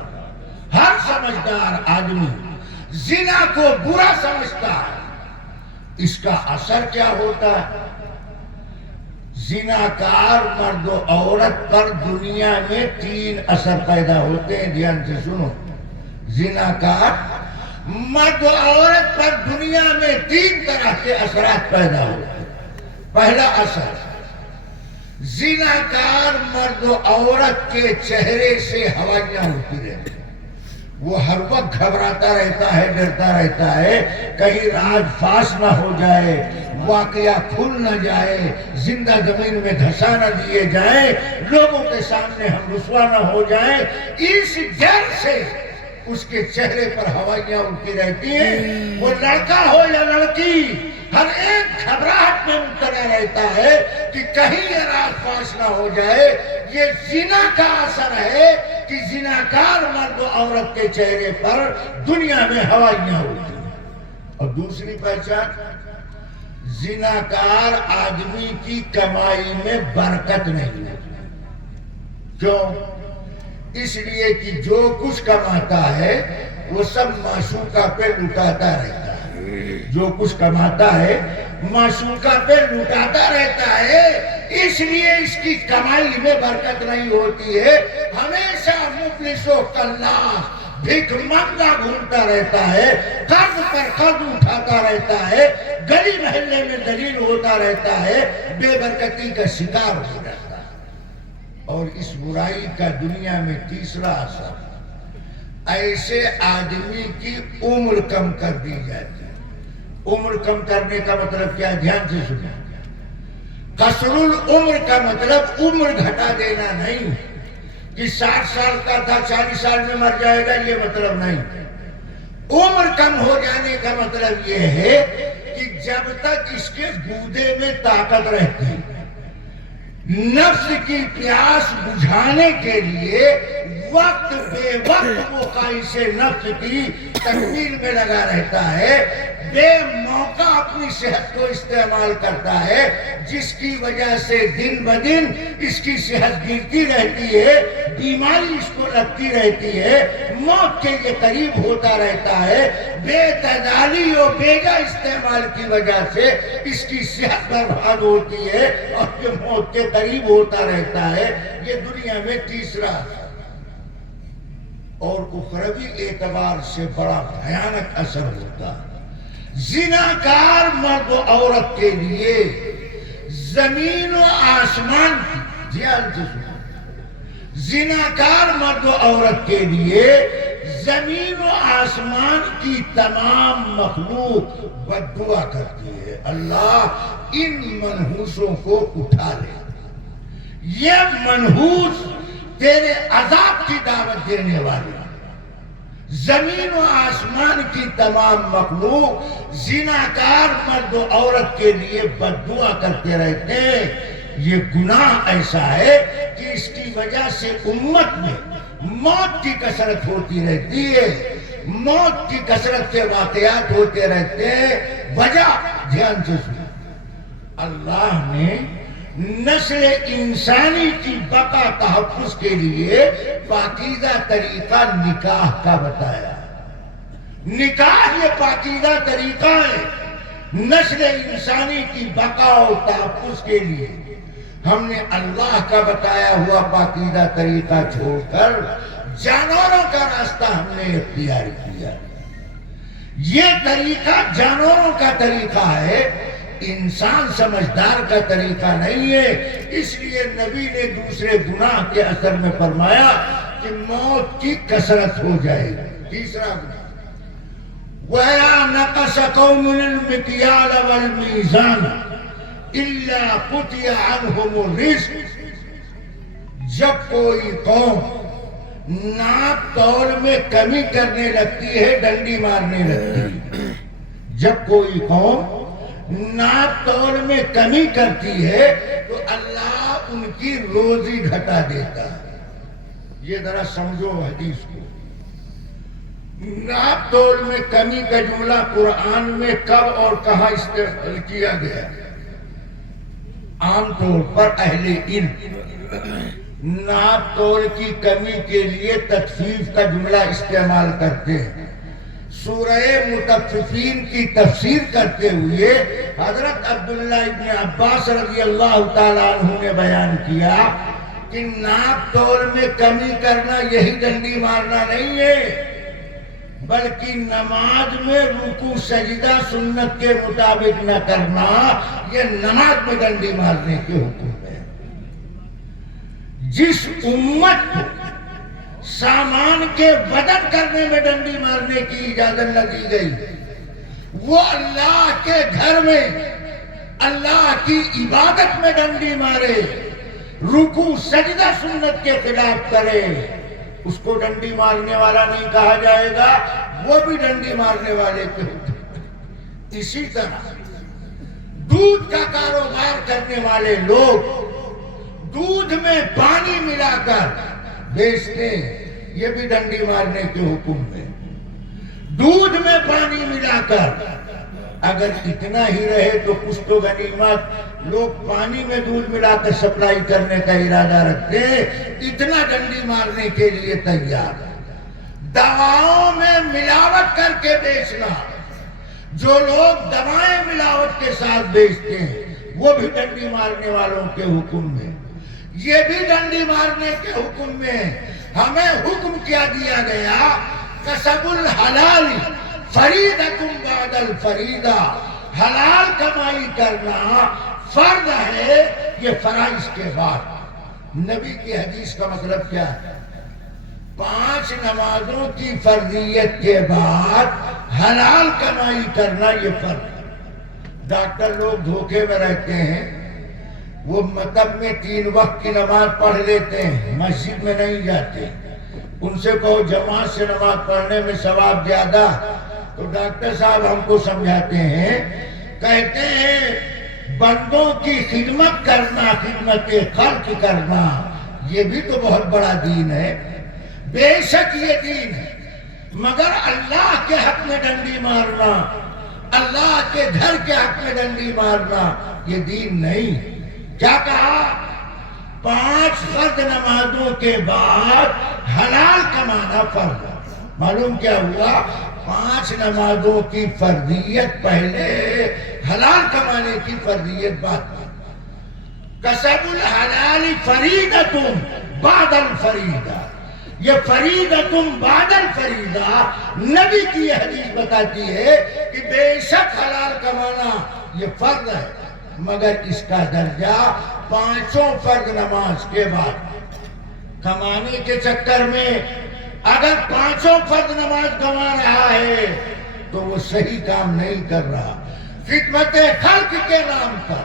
ہر سمجھدار آدمی زنا کو برا سمجھتا ہے۔ اس کا اثر کیا ہوتا ہے؟ زناکار مرد و عورت پر دنیا میں 3 اثر پیدا ہوتے ہیں. دھیان سے سنو. زناکار مرد و عورت پر دنیا میں 3 طرح کے اثرات پیدا ہوتے ہیں. پہلا اثر، زناکار مرد و عورت کے چہرے سے ہوائیاں اڑتی رہتی ہیں. وہ ہر وقت گھبراتا رہتا ہے، ڈرتا رہتا ہے کہیں راز فاش نہ ہو جائے، واقعہ کھل نہ جائے، زندہ زمین میں دھسا نہ دیے جائیں، لوگوں کے سامنے ہم رسوا نہ ہو جائیں. اس ڈر سے اس کے چہرے پر ہوائیاں اڑتی رہتی ہیں. وہ لڑکا ہو یا لڑکی، ہر ایک گھبراہٹ میں مبتلا رہتا ہے کہ کہیں یہ راز فاش نہ ہو جائے. یہ زنا کا اثر ہے کہ زناکار مرد و عورت کے چہرے پر دنیا میں ہوائیاں اڑتی ہیں. اور دوسری پہچان، زناکار آدمی کی کمائی میں برکت نہیں ہے. کیوں؟ اس لیے کہ جو کچھ کماتا ہے وہ سب معشوقہ پہ لٹاتا رہتا ہے. جو کچھ کماتا ہے معشوقہ پہ لٹاتا رہتا ہے. اس لیے اس کی کمائی میں برکت نہیں ہوتی ہے. ہمیشہ مفلس و کلاس بھیک مانگتا گھومتا رہتا ہے، قرض پر قرض اٹھاتا رہتا ہے، گلی محلے میں ذلیل ہوتا رہتا ہے، بے برکتی کا شکار ہو جاتا ہے. اور اس برائی کا دنیا میں تیسرا اثر، ایسے آدمی کی عمر کم کر دی جاتی ہے. عمر کم کرنے کا مطلب کیا؟ دھیان سے سنیں. قصر العمر کا مطلب عمر گھٹا دینا نہیں کہ 60 سال کا تھا 40 سال میں مر جائے گا، یہ مطلب نہیں. عمر کم ہو جانے کا مطلب یہ ہے کہ جب تک اس کے گودے میں طاقت رہتی ہے، نفس کی پیاس بجھانے کے لیے وقت بے وقت وہ خواہش نفس کی تکمیل میں لگا رہتا ہے، بے موقع اپنی صحت کو استعمال کرتا ہے، جس کی وجہ سے دن بدن اس کی صحت گرتی رہتی ہے، بیماری اس کو لگتی رہتی ہے، موت کے یہ قریب ہوتا رہتا ہے. بے اعتدالی اور بیجا استعمال کی وجہ سے اس کی صحت برباد ہوتی ہے اور یہ موت کے قریب ہوتا رہتا ہے. یہ دنیا میں تیسرا اور اخروی اعتبار سے بڑا بھیانک اثر ہوتا ہے. زناکار مرد و عورت کے لیے زمین و آسمان کی، دھیان سے سنو، زناکار مرد و عورت کے لیے زمین و آسمان کی تمام مخلوق بد دعا کرتی ہے، اللہ ان منحوسوں کو اٹھا لے. یہ منحوس تیرے عذاب کی دعوت دینے والی. زمین و آسمان کی تمام مخلوق زناکار مرد و عورت کے لیے بد دعا کرتے رہتے ہیں. یہ گناہ ایسا ہے کہ اس کی وجہ سے امت میں موت کی کثرت ہوتی رہتی ہے، موت کی کثرت سے واقعات ہوتے رہتے ہیں. وجہ دھیان سے سنو، اللہ نے نسل انسانی کی بقا تحفظ کے لیے پاکیزہ طریقہ نکاح کا بتایا. نکاح یہ پاکیزہ طریقہ ہے نسل انسانی کی بقا اور تحفظ کے لیے. ہم نے اللہ کا بتایا ہوا پاکیزہ طریقہ چھوڑ کر جانوروں کا راستہ ہم نے اختیار کیا. یہ طریقہ جانوروں کا طریقہ ہے، انسان سمجھدار کا طریقہ نہیں ہے. اس لیے نبی نے دوسرے گناہ کے اثر میں فرمایا کہ موت کی کثرت ہو جائے گی. تیسرا گناہ، وَإِذَا نَقَصَ قَوْمٌ الْمِكْيَالَ وَالْمِيزَانَ إِلَّا قُطِعَ عَنْهُمُ الرِّزْقُ. جب کوئی قوم ناپ تول میں کمی کرنے لگتی ہے، ڈنڈی مارنے لگتی ہے، جب کوئی قوم ناپ تول میں کمی کرتی ہے تو اللہ ان کی روزی گھٹا دیتا ہے. یہ ذرا سمجھو حدیث کو. ناپ تول میں کمی کا جملہ قرآن میں کب اور کہاں استعمال کیا گیا؟ عام طور پر اہل علم ناپ تول کی کمی کے لیے تخفیف کا جملہ استعمال کرتے ہیں. سورہ مطففین کی تفسیر کرتے ہوئے حضرت عبداللہ ابن عباس رضی اللہ تعالیٰ عنہ نے بیان کیا کہ ناپ تول میں کمی کرنا یہی ڈنڈی مارنا نہیں ہے، بلکہ نماز میں رکوع سجدہ سنت کے مطابق نہ کرنا یہ نماز میں ڈنڈی مارنے کے حکم ہے۔ جس امت کو سامان کے وزن کرنے میں ڈنڈی مارنے کی اجازت نہ دی گئی، وہ اللہ کے گھر میں اللہ کی عبادت میں ڈنڈی مارے، رکوع سجدہ سنت کے خلاف کرے، اس کو ڈنڈی مارنے والا نہیں کہا جائے گا، وہ بھی ڈنڈی مارنے والے کے ہوتے۔ اسی طرح دودھ کا کاروبار کرنے والے لوگ دودھ میں پانی ملا کر بیچتے ہیں، یہ بھی ڈنڈی مارنے کے حکم میں۔ دودھ میں پانی ملا کر اگر اتنا ہی رہے تو کچھ تو غنیمت، لوگ پانی میں دودھ ملا کر سپلائی کرنے کا ارادہ رکھتے ہیں، اتنا ڈنڈی مارنے کے لیے تیار۔ دواؤں میں ملاوٹ کر کے بیچنا، جو لوگ دوائیں ملاوٹ کے ساتھ بیچتے ہیں وہ بھی ڈنڈی مارنے والوں کے حکم میں۔ یہ بھی ڈنڈی مارنے کے حکم میں ہمیں حکم کیا دیا گیا، کسب الحلال فریضۃ بعد الفریضہ، حلال کمائی کرنا فرض ہے یہ فرائض کے بعد۔ نبی کی حدیث کا مطلب کیا ہے؟ 5 نمازوں کی فرضیت کے بعد حلال کمائی کرنا یہ فرض ہے۔ ڈاکٹر لوگ دھوکے میں رہتے ہیں، وہ مطلب میں 3 وقت کی نماز پڑھ لیتے ہیں، مسجد میں نہیں جاتے۔ ان سے کہو جماعت سے نماز پڑھنے میں ثواب زیادہ، تو ڈاکٹر صاحب ہم کو سمجھاتے ہیں، کہتے ہیں بندوں کی خدمت کرنا، خدمت خلق کرنا، یہ بھی تو بہت بڑا دین ہے۔ بے شک یہ دین ہے، مگر اللہ کے حق میں ڈنڈی مارنا، اللہ کے گھر کے حق میں ڈنڈی مارنا یہ دین نہیں۔ کیا کہا؟ 5 فرض نمازوں کے بعد حلال کمانا فرض ہے۔ معلوم کیا ہوا؟ 5 نمازوں کی فرضیت پہلے، حلال کمانے کی فرضیت بعد میں۔ کسب الحلال فریضۃ بعد الفریضہ، یہ فریضۃ بعد الفریضہ نبی کی حدیث بتاتی ہے کہ بے شک حلال کمانا یہ فرض ہے، مگر اس کا درجہ 5 فرض نماز کے بعد۔ کمانے کے چکر میں اگر 5 فرض نماز کما رہا ہے تو وہ صحیح کام نہیں کر رہا۔ خدمت خلق کے نام پر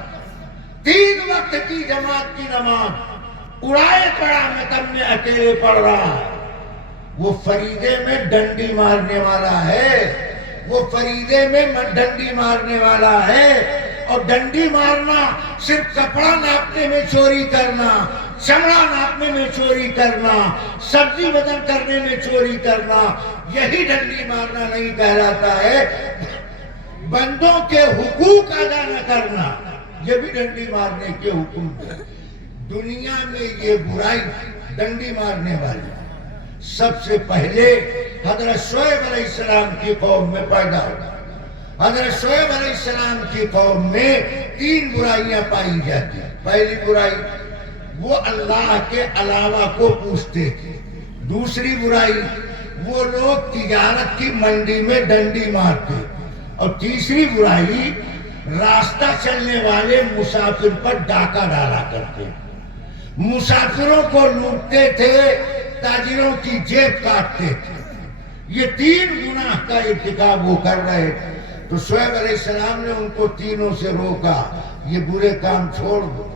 3 وقت کی جماعت کی نماز اڑائے پڑا مطلب میں اکیلے پڑھ رہا ہے، وہ فریضے میں ڈنڈی مارنے والا ہے، وہ فریضے میں ڈنڈی مارنے والا ہے۔ اور ڈنڈی مارنا صرف کپڑا ناپنے میں چوری کرنا، چمڑا ناپنے میں چوری کرنا، سبزی وزن کرنے میں چوری کرنا، یہی ڈنڈی مارنا نہیں کہلاتا ہے۔ بندوں کے حقوق ادا نہ کرنا یہ بھی ڈنڈی مارنے کے حکم ہے۔ دنیا میں یہ برائی ڈنڈی مارنے والی سب سے پہلے حضرت شعیب علیہ السلام کی قوم میں پیدا ہوئی۔ حضرت شعیب علیہ السلام کی قوم میں 3 برائیاں پائی جاتی ہیں۔ پہلی برائی، وہ اللہ کے علاوہ کو پوچھتے تھے۔ دوسری برائی، وہ لوگ تجارت کی منڈی میں ڈنڈی مارتے۔ اور تیسری برائی، راستہ چلنے والے مسافر پر ڈاکہ ڈالا کرتے، مسافروں کو لوٹتے تھے، تاجروں کی جیب کاٹتے تھے۔ یہ 3 گناہ کا ارتکاب وہ کر رہے تھے۔ تو شعیب علیہ السلام نے ان کو تینوں سے روکا، یہ برے کام چھوڑ دو۔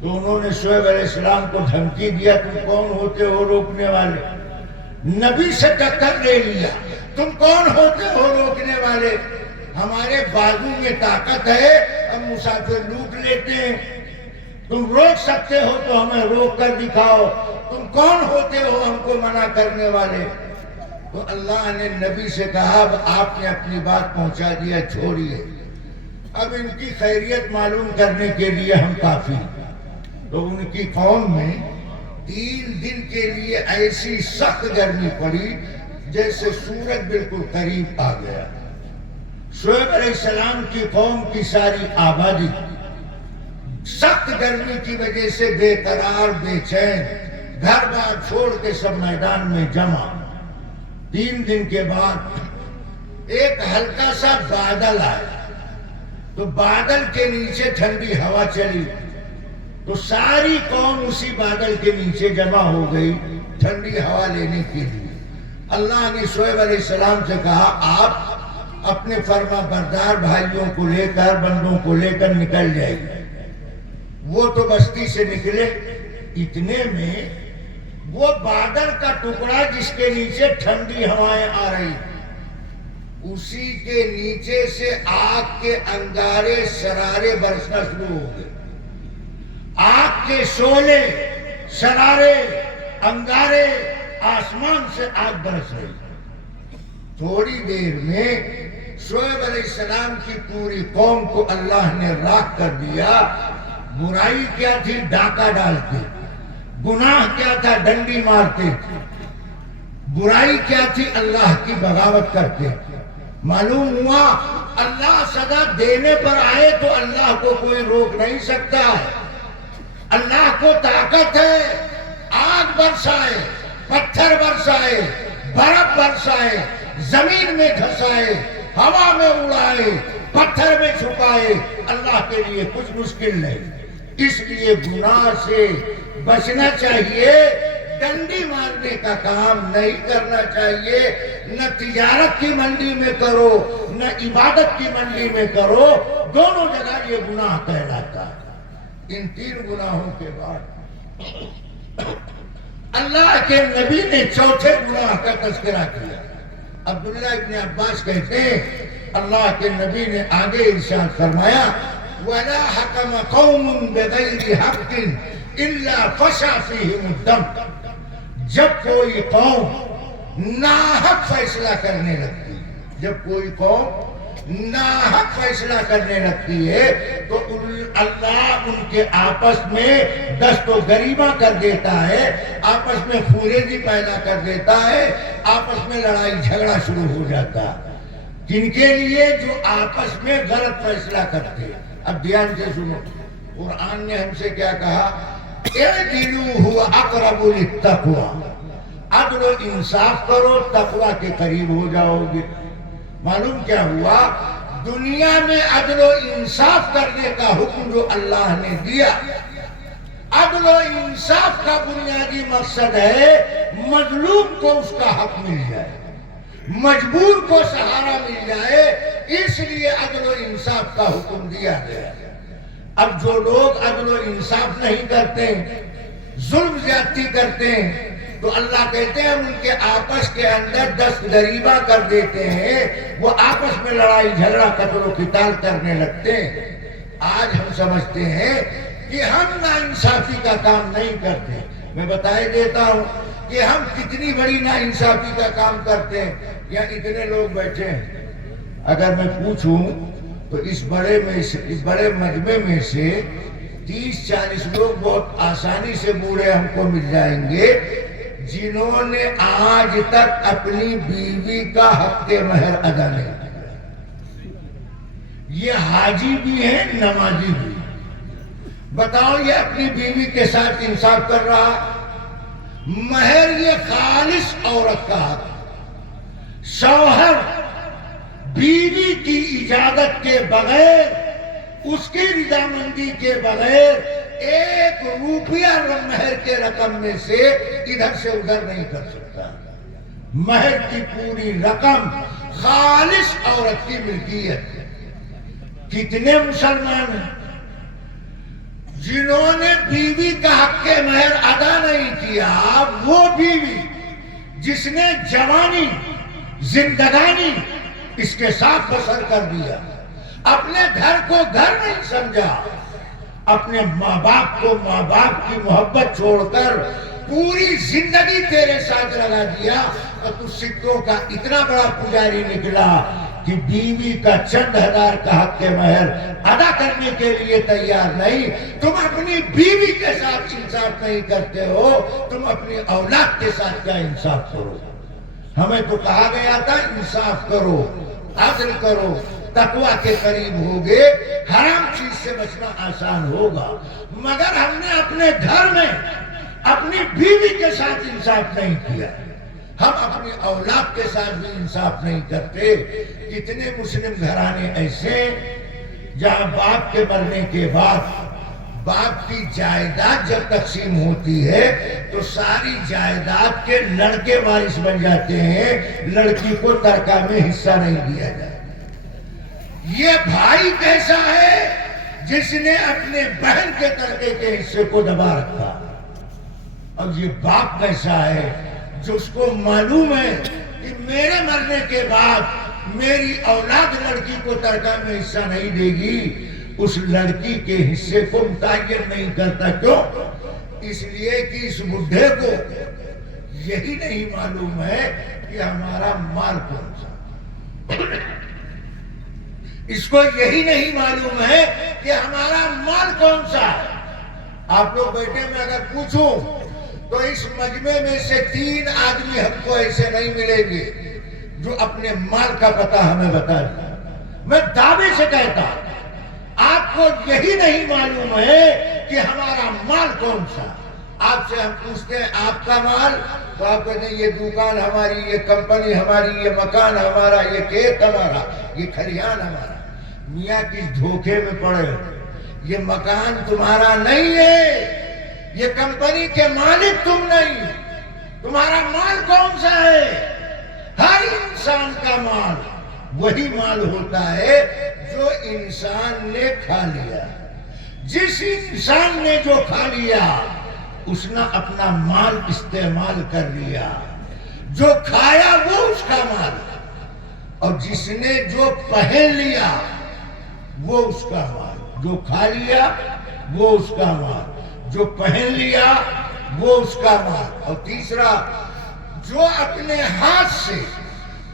تو انہوں نے شعیب علیہ السلام کو دھمکی دیا، تم کون ہوتے ہو روکنے والے؟ نبی سے ٹکر لے لیا، تم کون ہوتے ہو روکنے والے؟ ہمارے بازو میں طاقت ہے، ہم مسافر لوٹ لیتے ہیں، تم روک سکتے ہو تو ہمیں روک کر دکھاؤ، تم کون ہوتے ہو ہم کو منع کرنے والے؟ تو اللہ نے نبی سے کہا اب آپ نے اپنی بات پہنچا دیا، چھوڑیے، اب ان کی خیریت معلوم کرنے کے لیے ہم کافی۔ تو ان کی قوم میں 3 دن کے لیے ایسی سخت گرمی پڑی، جیسے سورج بالکل قریب آ گیا. شعیب علیہ السلام کی قوم کی ساری آبادی سخت گرمی کی وجہ سے بے قرار بے چین گھر بار چھوڑ کے سب میدان میں جمع. 3 دن کے بعد ایک ہلکا سا بادل آیا تو بادل کے نیچے ٹھنڈی ہوا چلی تو ساری قوم اسی بادل کے نیچے جمع ہو گئی ٹھنڈی ہوا لینے کے لیے. اللہ نے شعیب علیہ السلام سے کہا آپ اپنے فرما بردار بھائیوں کو لے کر بندوں کو لے کر نکل جائے. وہ تو بستی سے نکلے. اتنے میں وہ بادل کا ٹکڑا جس کے نیچے ٹھنڈی ہوائیں آ رہی اسی کے نیچے سے آگ کے انگارے شرارے برسنا شروع ہو گئے. آگ کے شعلے شرارے انگارے آسمان سے آگ برس رہی. تھوڑی دیر میں شعیب علیہ السلام کی پوری قوم کو اللہ نے راکھ کر دیا. برائی کیا تھی؟ ڈاکہ ڈالتے. گناہ کیا تھا؟ ڈنڈی مارتے. برائی کیا تھی؟ اللہ کی بغاوت کرتے. معلوم ہوا اللہ سزا دینے پر آئے تو اللہ کو کوئی روک نہیں سکتا. اللہ کو طاقت ہے آگ برسائے پتھر برسائے برف برسائے زمین میں دھسائے ہوا میں اڑائے پتھر میں چھپائے. اللہ کے لیے کچھ مشکل نہیں. اس لیے گناہ سے بچنا چاہیے. ڈنڈی مارنے کا کام نہیں کرنا چاہیے. نہ تجارت کی منڈی میں کرو نہ عبادت کی منڈی میں کرو. دونوں جگہ یہ گناہ کہلاتا ہے. ان 3 گناہوں کے بعد اللہ کے نبی نے چوتھے گناہ کا تذکرہ کیا. عبداللہ ابن عباس کہتے ہیں اللہ کے نبی نے آگے ارشاد فرمایا وَلَا حَكَمَ قَوْمٌ بِغَيْرِ حَقٍ إِلَّا فَشَى فِيهِمُ الدَّمَ. جب کوئی قوم ناحق فیصلہ کرنے لگتی ہے جب کوئی قوم ناحق فیصلہ کرنے لگتی ہے تو اللہ ان کے آپس میں دست و گریباں کر دیتا ہے. آپس میں خوریزی پیدا کر دیتا ہے. آپس میں لڑائی جھگڑا شروع ہو جاتا ہے. جن کے لیے جو آپس میں غلط فیصلہ کرتے ہیں. اب دھیان سے سنو قرآن نے ہم سے کیا کہا اعدلوا هو اقرب للتقوى. عدل و انصاف کرو تقوی کے قریب ہو جاؤ گے. معلوم کیا ہوا دنیا میں عدل و انصاف کرنے کا حکم جو اللہ نے دیا. عدل و انصاف کا بنیادی مقصد ہے مظلوم کو اس کا حق مل جائے مجبور کو سہارا مل جائے. اس لیے عدل و انصاف کا حکم دیا گیا. اب جو لوگ عدل و انصاف نہیں کرتے ظلم زیادتی کرتے ہیں تو اللہ کہتے ہیں ہم ان کے آپس کے اندر دست گریباں کر دیتے ہیں. وہ آپس میں لڑائی جھگڑا قتل و قتال کرنے لگتے ہیں. آج ہم سمجھتے ہیں کہ ہم ناانصافی کا کام نہیں کرتے. میں بتائے دیتا ہوں کہ ہم کتنی بڑی ناانصافی کا کام کرتے ہیں. یا اتنے لوگ بیٹھے ہیں اگر میں پوچھوں تو اس بڑے مجمع میں سے 30-40 لوگ بہت آسانی سے بوڑھے ہم کو مل جائیں گے جنہوں نے آج تک اپنی بیوی کا حق مہر ادا نہیں کیا. یہ حاجی بھی ہیں نمازی بھی. بتاؤ یہ اپنی بیوی کے ساتھ انصاف کر رہا. مہر یہ خالص عورت کا حق. شوہر بیوی کی اجازت کے بغیر اس کی رضامندی کے بغیر 1 روپیہ مہر کے رقم میں سے ادھر سے ادھر نہیں کر سکتا. مہر کی پوری رقم خالص عورت کی ملکیت. کتنے مسلمان ہیں جنہوں نے بیوی کا حق مہر ادا نہیں کیا. وہ بیوی جس نے جوانی زندگانی اس کے ساتھ بسر کر دیا اپنے گھر کو گھر نہیں سمجھا اپنے ماں باپ کو ماں باپ کی محبت چھوڑ کر پوری زندگی تیرے ساتھ لگا دیا اور تو سکوں کا اتنا بڑا پجاری نکلا کہ بیوی کا چند ہزار کا حق مہر ادا کرنے کے لیے تیار نہیں. تم اپنی بیوی کے ساتھ انصاف نہیں کرتے ہو. تم اپنی اولاد کے ساتھ کیا انصاف کرو. ہمیں تو کہا گیا تھا انصاف کرو، عدل کرو، تقوی کے قریب ہوگے، حرام چیز سے بچنا آسان ہوگا۔ مگر ہم نے اپنے گھر میں اپنی بیوی کے ساتھ انصاف نہیں کیا، ہم اپنی اولاد کے ساتھ بھی انصاف نہیں کرتے۔ کتنے مسلم گھرانے ایسے جہاں باپ کے مرنے کے بعد باپ کی جائیداد جب تقسیم ہوتی ہے تو ساری جائیداد کے لڑکے وارث بن جاتے ہیں، لڑکی کو ترکہ میں حصہ نہیں دیا جاتا۔ یہ بھائی کیسا ہے جس نے اپنے بہن کے ترکے کے حصے کو دبا رکھا، اور یہ باپ کیسا ہے جس کو معلوم ہے کہ میرے مرنے کے بعد میری اولاد لڑکی کو ترکہ میں حصہ نہیں دے گی، اس لڑکی کے حصے کو متعین نہیں کرتا۔ کیوں؟ اس لیے کہ اس بڈھے کو یہی نہیں معلوم ہے کہ ہمارا مال کون سا، اس کو یہی نہیں معلوم ہے کہ ہمارا مال کون سا ہے۔ آپ لوگ بیٹھے میں اگر پوچھوں تو اس مجمع میں سے 3 آدمی ہم کو ایسے نہیں ملیں گے جو اپنے مال کا پتہ ہمیں بتا دیں۔ میں دعوے سے کہتا ہوں آپ کو یہی نہیں معلوم ہے کہ ہمارا مال کون سا۔ آپ سے ہم پوچھتے ہیں آپ کا مال، تو آپ کہتے ہیں یہ دکان ہماری، یہ کمپنی ہماری، یہ مکان ہمارا، یہ کھیت ہمارا، یہ کھلیان ہمارا۔ میاں کس دھوکے میں پڑے ہو؟ یہ مکان تمہارا نہیں ہے، یہ کمپنی کے مالک تم نہیں، تمہارا مال کون سا ہے؟ ہر انسان کا مال وہی مال ہوتا ہے جو انسان نے کھا لیا۔ جس انسان نے جو کھا لیا اس نے اپنا مال استعمال کر لیا، جو کھایا وہ اس کا مال، اور جس نے جو پہن لیا وہ اس کا مال، جو کھا لیا وہ اس کا مال، جو پہن لیا وہ اس کا مال۔ اور تیسرا، جو اپنے ہاتھ سے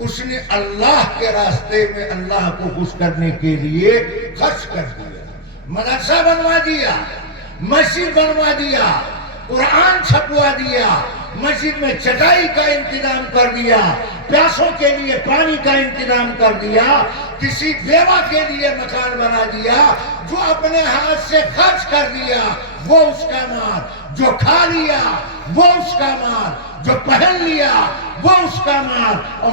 اس نے اللہ کے راستے میں اللہ کو خوش کرنے کے لیے خرچ کر دیا، مدرسہ بنوا دیا، مسجد بنوا دیا، قرآن چھپوا دیا، مسجد میں چٹائی کا انتظام کر دیا، پیاسوں کے لیے پانی کا انتظام کر دیا، کسی بیوہ کے لیے مکان بنا دیا، جو اپنے ہاتھ سے خرچ کر دیا وہ اس کا مال، جو کھا لیا وہ اس کا مال، جو پہن لیا وہ اس کا مال، اور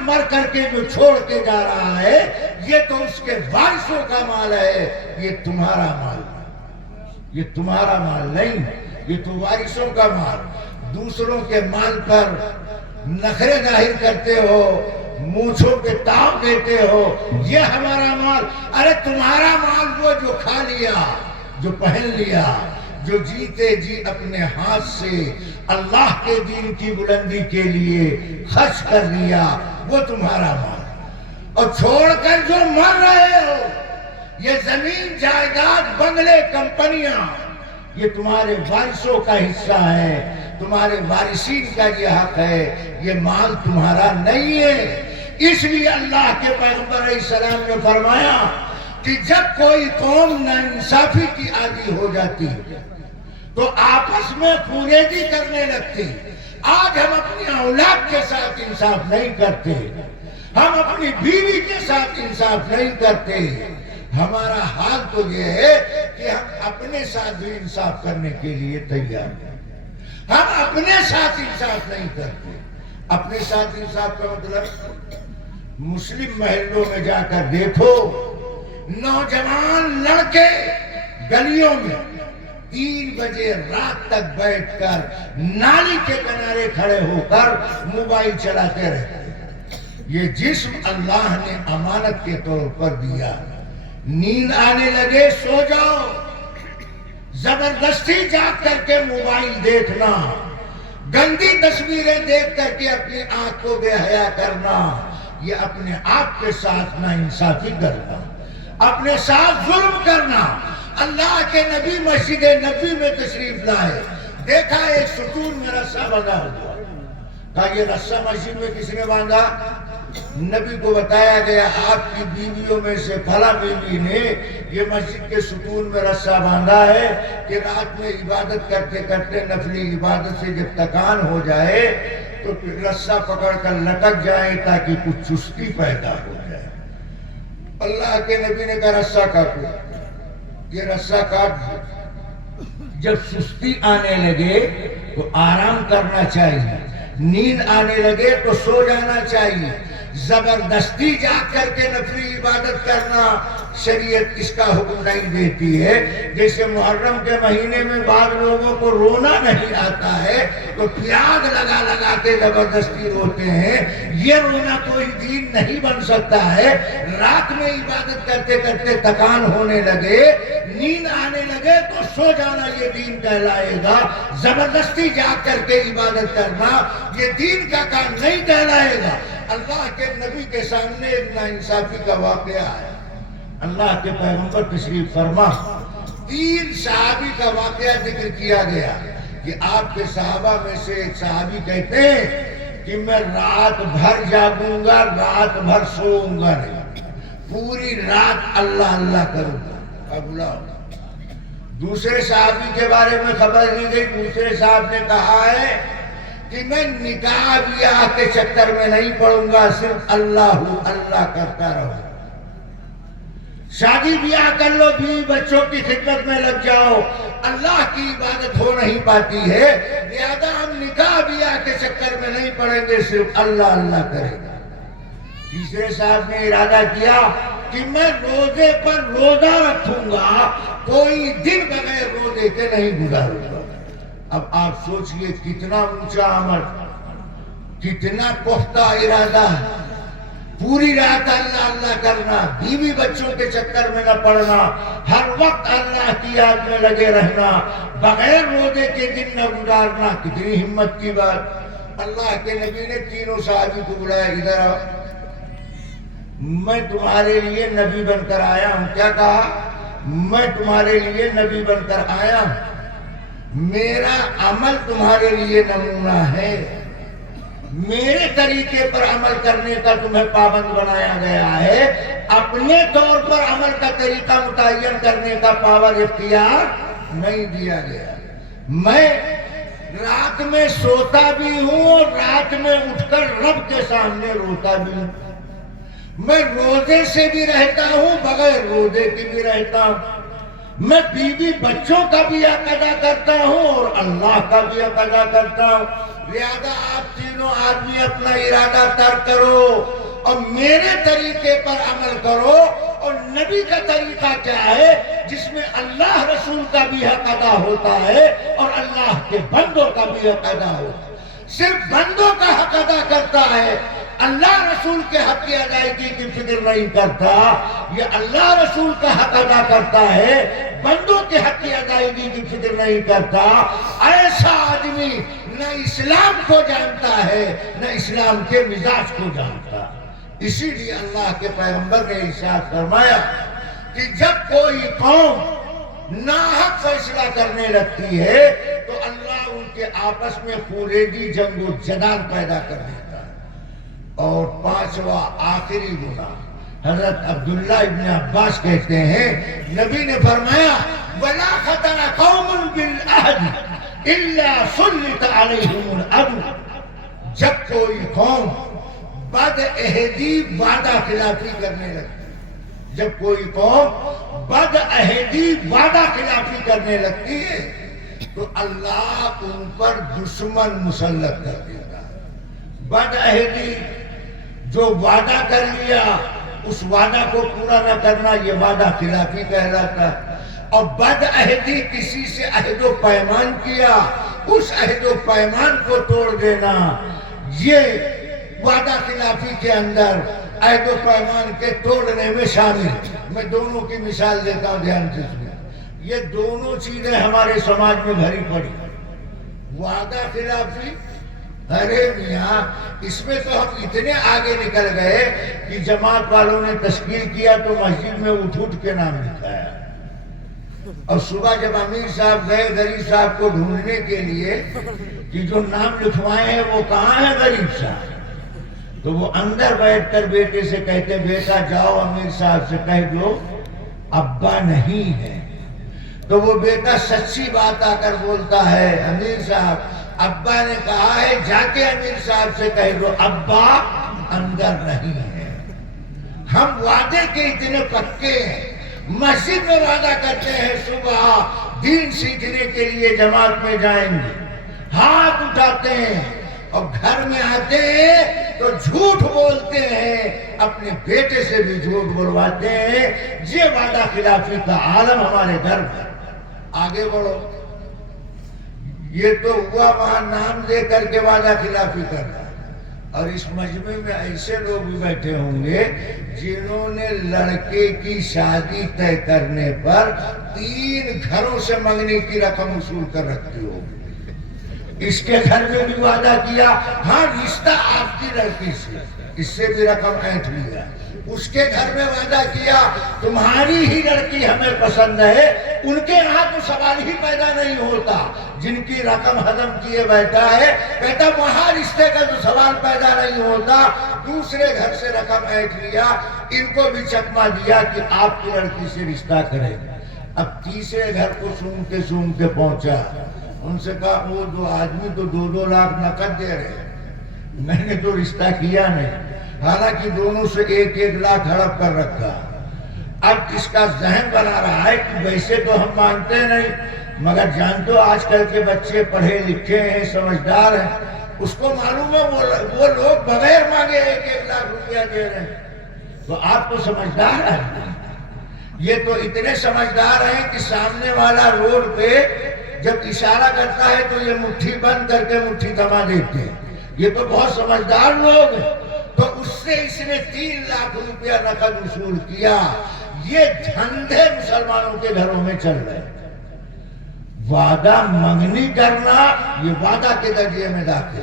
مر کر کے جو چھوڑ کے جا رہا ہے یہ تو اس کے وارثوں کا مال ہے، یہ تمہارا مال، یہ تمہارا مال نہیں، یہ تو وارثوں کا مال۔ دوسروں کے مال پر نخرے ظاہر کرتے ہو، مونچھوں کے تاؤ دیتے ہو، یہ ہمارا مال۔ ارے تمہارا مال وہ جو کھا لیا، جو پہن لیا، جو جیتے جی اپنے ہاتھ سے اللہ کے دین کی بلندی کے لیے خرچ کر لیا، وہ تمہارا مال۔ اور چھوڑ کر جو مر رہے ہو، یہ زمین جائیداد بنگلے کمپنیاں، یہ تمہارے وارثوں کا حصہ ہے، تمہارے وارثین کا یہ حق ہے، یہ مال تمہارا نہیں ہے۔ اس لیے اللہ کے پیغمبر علیہ السلام نے فرمایا کہ جب کوئی قوم ناانصافی کی عادی ہو جاتی تو آپس میں خوریزی کرنے لگتی۔ آج ہم اپنی اولاد کے ساتھ انصاف نہیں کرتے، ہم اپنی بیوی کے ساتھ انصاف نہیں کرتے۔ ہمارا حال تو یہ ہے کہ ہم اپنے ساتھ بھی انصاف کرنے کے لیے تیار ہیں، ہم اپنے ساتھ انصاف نہیں کرتے۔ اپنے ساتھ انصاف کا مطلب مسلم محلوں میں جا کر دیکھو، نوجوان لڑکے گلیوں میں 3 بجے رات تک بیٹھ کر نالی کے کنارے کھڑے ہو کر موبائل چلاتے رہتے ہیں۔ یہ جسم اللہ نے امانت کے طور پر دیا، نیند آنے لگے سو جاؤ، زبردستی جاگ کر کے موبائل دیکھنا، گندی تصویریں دیکھ کر کے اپنی آنکھ کو بے حیا کرنا، یہ اپنے آپ کے ساتھ ناانصافی کرنا، اپنے ساتھ ظلم کرنا۔ اللہ کے نبی مسجد نبی میں تشریف لائے، دیکھا ایک ستون میں رسہ بندھا ہوا، کہا یہ رسہ مسجد میں کس نے باندھا؟ نبی کو بتایا گیا آپ کی بیویوں میں سے فلاں بیوی نے یہ مسجد کے ستون میں رسہ باندھا ہے کہ رات میں عبادت کرتے کرتے نفلی عبادت سے جب تکان ہو جائے تو پھر رسا پکڑ کر لٹک جائیں تاکہ کچھ چستی پیدا ہو جائے۔ اللہ کے نبی نے کہا رسا کاٹو، یہ رسا کاٹ دو۔ جب سستی آنے لگے تو آرام کرنا چاہیے، نیند آنے لگے تو سو جانا چاہیے۔ زبردستی جاگ کر کے نفلی عبادت کرنا شریعت اس کا حکم نہیں دیتی ہے۔ جیسے محرم کے مہینے میں بعض لوگوں کو رونا نہیں آتا ہے تو پیاز لگا لگا کے زبردستی روتے ہیں، یہ رونا کوئی دین نہیں بن سکتا ہے۔ رات میں عبادت کرتے کرتے تھکان ہونے لگے، نیند آنے لگے تو سو جانا یہ دین کہلائے گا۔ زبردستی جاگ کر کے عبادت کرنا یہ دین کا کام نہیں کہلائے گا۔ اللہ کے نبی کے سامنے ایک ناانصافی کا واقعہ ہے۔ اللہ کے پیغمبر تشریف فرما، 3 صحابی کا واقعہ ذکر کیا گیا کہ آپ کے صحابہ میں سے ایک صحابی کہتے ہیں کہ میں رات بھر جاگوں گا، رات بھر سوؤں گا نہیں، پوری رات اللہ اللہ کروں گا۔ اب بلاؤ، دوسرے صحابی کے بارے میں خبر نہیں گئی۔ دوسرے صاحب نے کہا ہے کہ میں نکاح بیاہ کے چکر میں نہیں پڑوں گا، صرف اللہ اللہ کرتا رہوں۔ شادی بیاہ کر لو، بیوی بچوں کی خدمت میں لگ جاؤ، اللہ کی عبادت ہو نہیں پاتی ہے، لہذا ہم نکاح بیاہ کے چکر میں نہیں پڑیں گے، صرف اللہ اللہ کریں گے۔ تیسرے صاحب نے ارادہ کیا کہ میں روزے پر روزہ رکھوں گا، کوئی دن بغیر روزے کے نہیں گزاروں گا۔ اب آپ سوچئے کتنا اونچا عمل، کتنا پختہ ارادہ ہے۔ پوری رات اللہ اللہ کرنا، بیوی بچوں کے چکر میں نہ پڑنا، ہر وقت اللہ کی یاد میں لگے رہنا، بغیر روزے کے دن نہ گزارنا، کتنی ہمت کی بات۔ اللہ کے نبی نے تینوں صحابی کو بلایا، ادھر آؤ، میں تمہارے لیے نبی بن کر آیا ہوں۔ کیا کہا؟ میں تمہارے لیے نبی بن کر آیا ہوں، میرا عمل تمہارے لیے نمونہ ہے، میرے طریقے پر عمل کرنے کا تمہیں پابند بنایا گیا ہے، اپنے طور پر عمل کا طریقہ متعین کرنے کا پاور اختیار نہیں دیا گیا۔ میں رات میں سوتا بھی ہوں اور رات میں اٹھ کر رب کے سامنے روتا بھی ہوں، میں روزے سے بھی رہتا ہوں، بغیر روزے کی بھی رہتا ہوں، میں بیوی بچوں کا بھی حق ادا کرتا ہوں اور اللہ کا بھی حق ادا کرتا ہوں۔ لہذا آپ تینوں آدمی اپنا ارادہ ترک کرو اور میرے طریقے پر عمل کرو۔ اور نبی کا طریقہ کیا ہے؟ جس میں اللہ رسول کا بھی حق ادا ہوتا ہے اور اللہ کے بندوں کا بھی حق ادا ہوتا ہے۔ صرف بندوں کا حق ادا کرتا ہے، اللہ رسول کے حق کی ادائیگی کی فکر نہیں کرتا۔ یہ اللہ رسول کا حق ادا کرتا ہے، بندوں کے حق کی ادائیگی کی فکر نہیں کرتا۔ ایسا آدمی نہ اسلام کو جانتا ہے نہ اسلام کے مزاج کو جانتا۔ اسی لیے اللہ کے پیغمبر نے ارشاد فرمایا کہ جب کوئی قوم ناحق فیصلہ کرنے لگتی ہے تو اللہ ان کے آپس میں خونریزی، جنگ و جدال پیدا کر دیتا ہے۔ اور 5واں آخری گناہ، حضرت عبداللہ ابن عباس کہتے ہیں نبی نے فرمایا وَلَا خَطَرَ قَوْمٌ بِالْعَهْدِ إِلَّا سُلِّطَ عَلَيْهِمُ الْعَدْوُ۔ جب کوئی قوم بد عہدی وعدہ خلافی کرنے لگتی، جب کوئی قوم بد عہدی وعدہ خلافی کرنے لگتی ہے تو اللہ ان پر دشمن مسلط کر دیتا ہے۔ بد عہدی، جو وعدہ کر لیا اس وعدہ کو پورا نہ کرنا، یہ وعدہ خلافی کہلاتا ہے۔ اور بد عہدی، کسی سے عہد و پیمان کیا، اس عہد و پیمان کو توڑ دینا، یہ وعدہ خلافی کے اندر عہد و پیمان کے توڑنے میں شامل۔ میں دونوں کی مثال دیتا ہوں، دھیان سے سنیں۔ یہ دونوں چیزیں ہمارے سماج میں بھری پڑی، وعدہ خلافی۔ ارے میاں، اس میں تو ہم اتنے آگے نکل گئے کہ جماعت والوں نے تشکیل کیا تو مسجد میں اٹھ اٹھ کے نام لکھایا، اور صبح جب امیر صاحب گئے غریب صاحب کو ڈھونڈنے کے لیے کہ جو نام لکھوائے ہیں وہ کہاں ہے غریب صاحب، تو وہ اندر بیٹھ کر بیٹے سے کہتے بیٹا جاؤ امیر صاحب سے کہہ دو ابا نہیں ہے۔ تو وہ بیٹا سچی بات آ کر بولتا ہے امیر صاحب ابا نے کہا ہے جا کے امیر صاحب سے کہہ دو ابا اندر نہیں ہے. ہم وعدے کے اتنے پکے ہیں، مسجد میں وعدہ کرتے ہیں صبح دین سیکھنے کے لیے جماعت میں جائیں گے، ہاتھ اٹھاتے ہیں، اور گھر میں آتے ہیں تو جھوٹ بولتے ہیں، اپنے بیٹے سے بھی جھوٹ بلواتے ہیں. یہ وعدہ خلافی کا عالم ہمارے گھر میں. آگے بڑھو. یہ تو ہوا وہاں نام دے کر کے وعدہ خلافی کر رہا ہے، اور اس مجمع میں ایسے لوگ بھی بیٹھے ہوں گے جنہوں نے لڑکے کی شادی طے کرنے پر 3 گھروں سے منگنی کی رقم وصول کر رکھی ہوگی. اس کے گھر میں بھی وعدہ کیا ہاں رشتہ آپ کی لڑکی سے، اس سے بھی رقم اینٹھ لیا. اس کے گھر میں وعدہ کیا تمہاری ہی لڑکی ہمیں پسند ہے. ان کے یہاں تو سوال ہی پیدا نہیں ہوتا، جن کی رقم ہضم کیے بیٹھا ہے کہتا وہاں رشتے کا تو سوال پیدا نہیں ہوتا. دوسرے گھر سے رقم اینٹھ لیا، ان کو بھی چکما دیا کہ آپ کی لڑکی سے رشتہ کرے. اب تیسرے گھر کو سونگتے پہنچا. ان سے کہا وہ 2 آدمی تو 2-2 لاکھ نقد دے رہے ہیں، میں نے تو رشتہ کیا نہیں، حالانکہ دونوں سے 1-1 لاکھ ہڑپ کر رکھا. اب اس کا ذہن بنا رہا ہے کہ ویسے تو ہم مانتے نہیں، مگر جانتے ہو آج کل کے بچے پڑھے لکھے ہیں، سمجھدار ہیں، اس کو معلوم ہے وہ لوگ بغیر مانگے 1-1 لاکھ روپیہ دے رہے ہیں. تو آپ تو سمجھدار ہیں. یہ تو اتنے سمجھدار ہیں کہ سامنے والا روڈ پہ جب اشارہ کرتا ہے تو یہ مٹھی بند کر کے مٹھی تھما دیتے ہیں. یہ تو بہت سمجھدار لوگ ہیں. تو اس سے اس نے 3 لاکھ روپیہ نقد وصول کیا. یہ دھندے مسلمانوں کے گھروں میں چل رہے ہیں. وعدہ منگنی کرنا یہ وعدہ کے درجے میں داخل.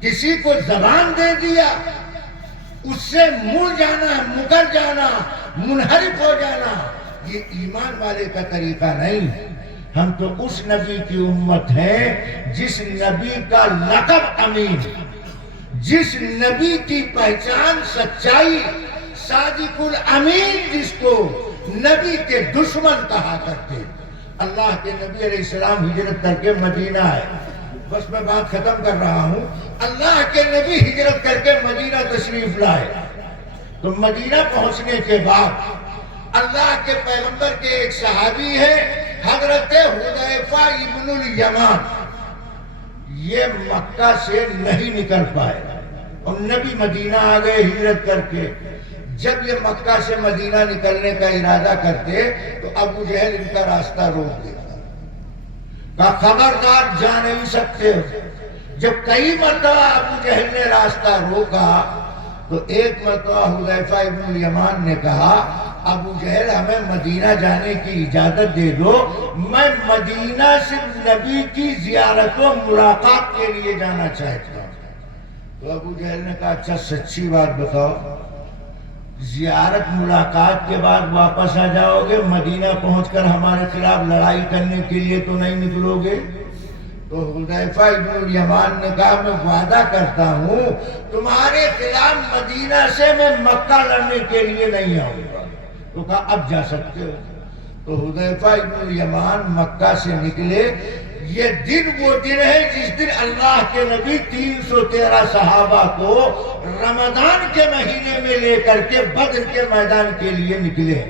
کسی کو زبان دے دیا، اس سے مڑ جانا، مکر جانا، منحرف ہو جانا، یہ ایمان والے کا طریقہ نہیں. ہم تو اس نبی کی امت ہیں جس نبی کا لقب امین، جس نبی کی پہچان سچائی، صادق الامین، جس کو نبی کے دشمن کہا کرتے. اللہ کے نبی علیہ السلام ہجرت کر کے مدینہ آئے. بس میں بات ختم کر رہا ہوں. اللہ کے نبی ہجرت کر کے مدینہ تشریف لائے. تو مدینہ پہنچنے کے بعد اللہ کے پیغمبر کے ایک صحابی ہے حضرت حذیفہ ابن الیمان. یہ مکہ سے نہیں نکل پائے اور نبی مدینہ آ گئے ہجرت کر کے. جب یہ مکہ سے مدینہ نکلنے کا ارادہ کرتے تو ابو جہل ان کا راستہ روک دیتا. کہا خبردار جا نہیں سکتے ہو. جب کئی مرتبہ ابو جہل نے راستہ روکا تو ایک مرتبہ حذیفہ ابن الیمان نے کہا ابو جہل ہمیں مدینہ جانے کی اجازت دے دو، میں مدینہ سے نبی کی زیارت و ملاقات کے لیے جانا چاہتا ہوں. تو ابو جہل نے کہا اچھا سچی بات بتاؤ، زیارت ملاقات کے بعد واپس آ جاؤ گے، مدینہ پہنچ کر ہمارے خلاف لڑائی کرنے کے لیے تو نہیں نکلو گے؟ تو حذیفہ ابن الیمان نے کہا میں وعدہ کرتا ہوں تمہارے خلاف مدینہ سے میں مکہ لڑنے کے لیے نہیں آؤں گا. تو کہا اب جا سکتے ہو. تو حذیفہ ابن الیمان مکہ سے نکلے. یہ دن وہ دن ہے جس دن اللہ کے نبی 313 صحابہ کو رمضان کے مہینے میں لے کر کے بدر کے میدان کے لیے نکلے.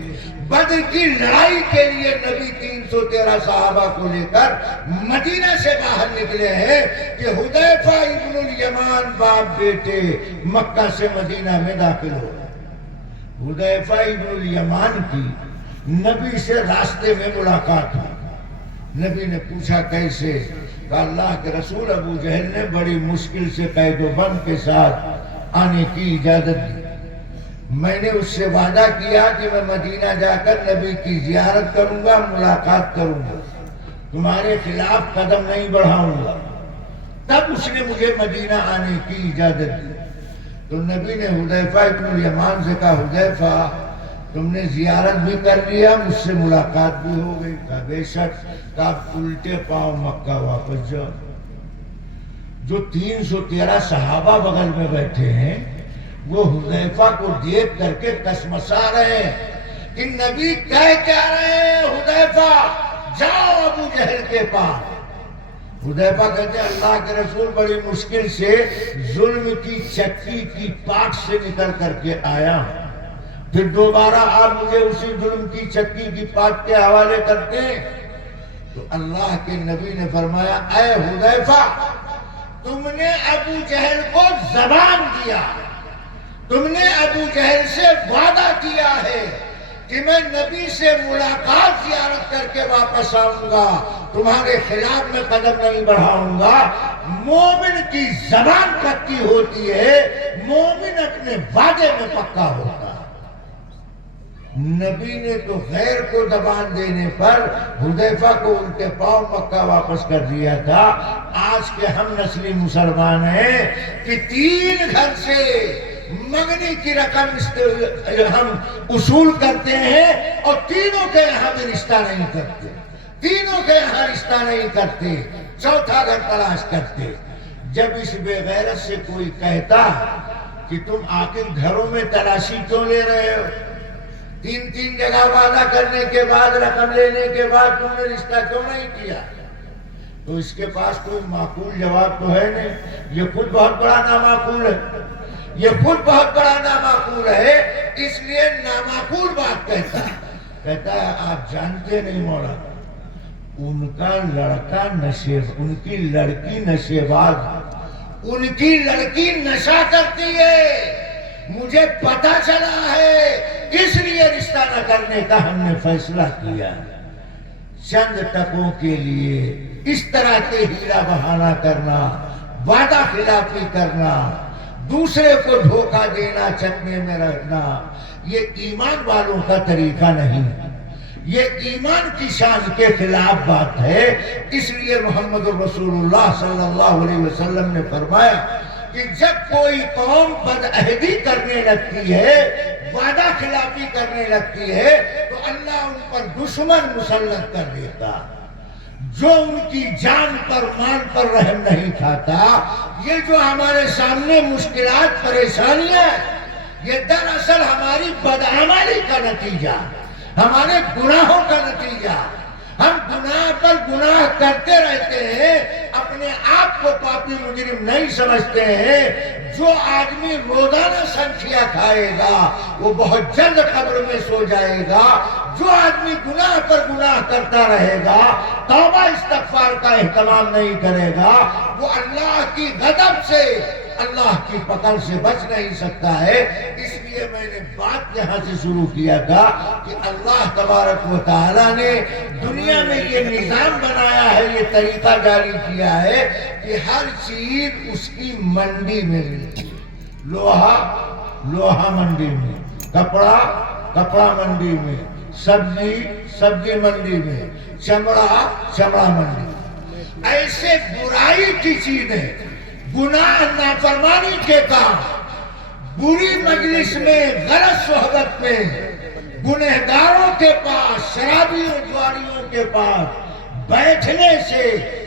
بدر کی لڑائی کے لیے نبی 313 صحابہ کو لے کر مدینہ سے باہر نکلے ہیں کہ حذیفہ ابن الیمان باپ بیٹے مکہ سے مدینہ میں داخل ہو. حذیفہ ابن الیمان کی نبی سے راستے میں ملاقات ہوئی. نبی نے پوچھا کیسے؟ کہا اللہ کے رسول ابو جہل نے بڑی مشکل سے قید و بند کے ساتھ آنے کی اجازت دی. میں نے اس سے وعدہ کیا کہ میں مدینہ جا کر نبی کی زیارت کروں گا، ملاقات کروں گا، تمہارے خلاف قدم نہیں بڑھاؤں گا. تب اس نے مجھے مدینہ آنے کی اجازت دی. تو نبی نے حذیفہ ابن الیمان سے کہا حذیفہ تم نے زیارت بھی کر لیا، مجھ سے ملاقات بھی ہو گئی. کہا بے شک. کہا الٹے پاؤں مکہ واپس جاؤ. جو 313 صحابہ بغل میں بیٹھے ہیں وہ حذیفہ کو دیکھ کر کے کسمسا رہے ہیں کہ نبی کہہ کیا رہے ہیں حذیفہ جاؤ ابو جہل کے پاس. حذیفہ کہتے ہیں اللہ کے رسول بڑی مشکل سے ظلم کی چکی کی پاٹ سے نکل کر کے آیا ہوں، پھر دوبارہ آپ مجھے اسی ظلم کی چکی کی پاٹ کے حوالے کرتے ہیں۔ تو اللہ کے نبی نے فرمایا اے حذیفہ، تم نے ابو جہل کو زبان دیا، تم نے ابو جہل سے وعدہ کیا ہے کہ میں نبی سے ملاقات زیارت کر کے واپس آؤں گا، تمہارے خلاف میں قدم نہیں بڑھاؤں گا۔ مومن کی زبان پکی ہوتی ہے، مومن اپنے وعدے میں پکا ہوتا ہے۔ نبی نے تو غیر کو زبان دینے پر حذیفہ کو الٹے پاؤں مکہ واپس کر دیا تھا۔ آج کے ہم نسلی مسلمان ہیں کہ 3 گھر سے منگنی کی رقم ہم اصول کرتے ہیں اور تینوں کے یہاں بھی رشتہ نہیں کرتے، تینوں کے یہاں رشتہ نہیں کرتے، چوتھا گھر تلاش کرتے۔ جب اس بے غیرت سے کوئی کہتا کہ تم آخر گھروں میں تلاشی کیوں لے رہے ہو، 3 جگہ وعدہ کرنے کے بعد، رقم لینے کے بعد تم نے رشتہ کیوں نہیں کیا، تو اس کے پاس کوئی معقول جواب تو ہے نہیں۔ یہ خود بہت بڑا نامعقول ہے، یہ خود بہت بڑا نامعقول ہے، اس لیے نامعقول بات کہتا ہے آپ جانتے نہیں مولا، ان کا لڑکا ان کی لڑکی نشے باز، ان کی لڑکی نشہ کرتی ہے، مجھے پتا چلا ہے، اس لیے رشتہ نہ کرنے کا ہم نے فیصلہ کیا۔ چند ٹکوں کے لیے اس طرح کے ہیلا بہانہ کرنا، وعدہ خلافی کرنا، دوسرے کو دھوکہ دینا، چکنے میں رکھنا، یہ ایمان والوں کا طریقہ نہیں، یہ ایمان کی شان کے خلاف بات ہے۔ اس لیے محمد رسول اللہ صلی اللہ علیہ وسلم نے فرمایا کہ جب کوئی قوم بدعہدی کرنے لگتی ہے، وعدہ خلافی کرنے لگتی ہے، تو اللہ ان پر دشمن مسلط کر دیتا، جو ان کی جان پر مال پر رحم نہیں کھاتا۔ یہ جو ہمارے سامنے مشکلات پریشانیاں، یہ دراصل ہماری بدعملی کا نتیجہ، ہمارے گناہوں کا نتیجہ۔ ہم گناہ پر گناہ کرتے رہتے ہیں، اپنے آپ کو پاپی مجرم نہیں سمجھتے ہیں۔ جو آدمی روزانہ سنکھیا کھائے گا وہ بہت جلد قبر میں سو جائے گا۔ جو آدمی گناہ پر گناہ کرتا رہے گا، توبہ استغفار کا اہتمام نہیں کرے گا، وہ اللہ کی غضب سے، اللہ کی پکڑ سے بچ نہیں سکتا ہے۔ اس لیے میں نے بات یہاں سے شروع کیا تھا کہ اللہ تبارک و تعالیٰ نے دنیا میں یہ نظام بنایا ہے، یہ طریقہ جاری کیا ہے کہ ہر چیز اس کی منڈی میں ملتی ہے۔ لوہا منڈی میں، کپڑا منڈی میں، سبزی منڈی میں، چمڑا منڈی میں۔ ایسے برائی کی چیزیں، گناہ نافرمانی کے کام، بری مجلس میں، غلط صحبت میں، گنہگاروں کے پاس، شرابیوں جواریوں کے پاس بیٹھنے سے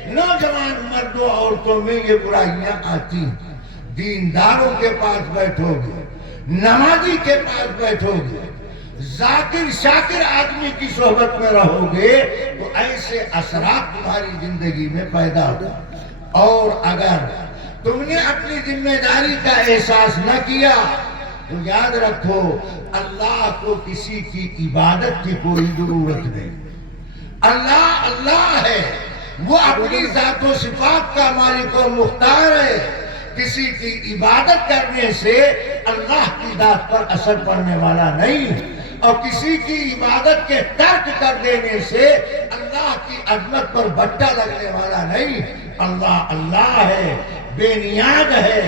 نوجوان مردوں عورتوں میں یہ برائیاں آتی ہیں۔ دینداروں کے پاس بیٹھو گے، نمازی کے پاس بیٹھو گے، ذاکر شاکر آدمی کی صحبت میں رہو گے تو ایسے اثرات تمہاری زندگی میں پیدا ہو۔ اور اگر تم نے اپنی ذمہ داری کا احساس نہ کیا تو یاد رکھو اللہ کو کسی کی عبادت کی کوئی ضرورت نہیں۔ اللہ اللہ ہے، وہ اپنی ذات و صفات کا مالک و مختار ہے۔ کسی کی عبادت کرنے سے اللہ کی ذات پر اثر پڑنے والا نہیں، اور کسی کی عبادت کے ترک کر دینے سے اللہ کی عظمت پر بٹا لگنے والا نہیں۔ اللہ اللہ ہے، بے نیاز ہے،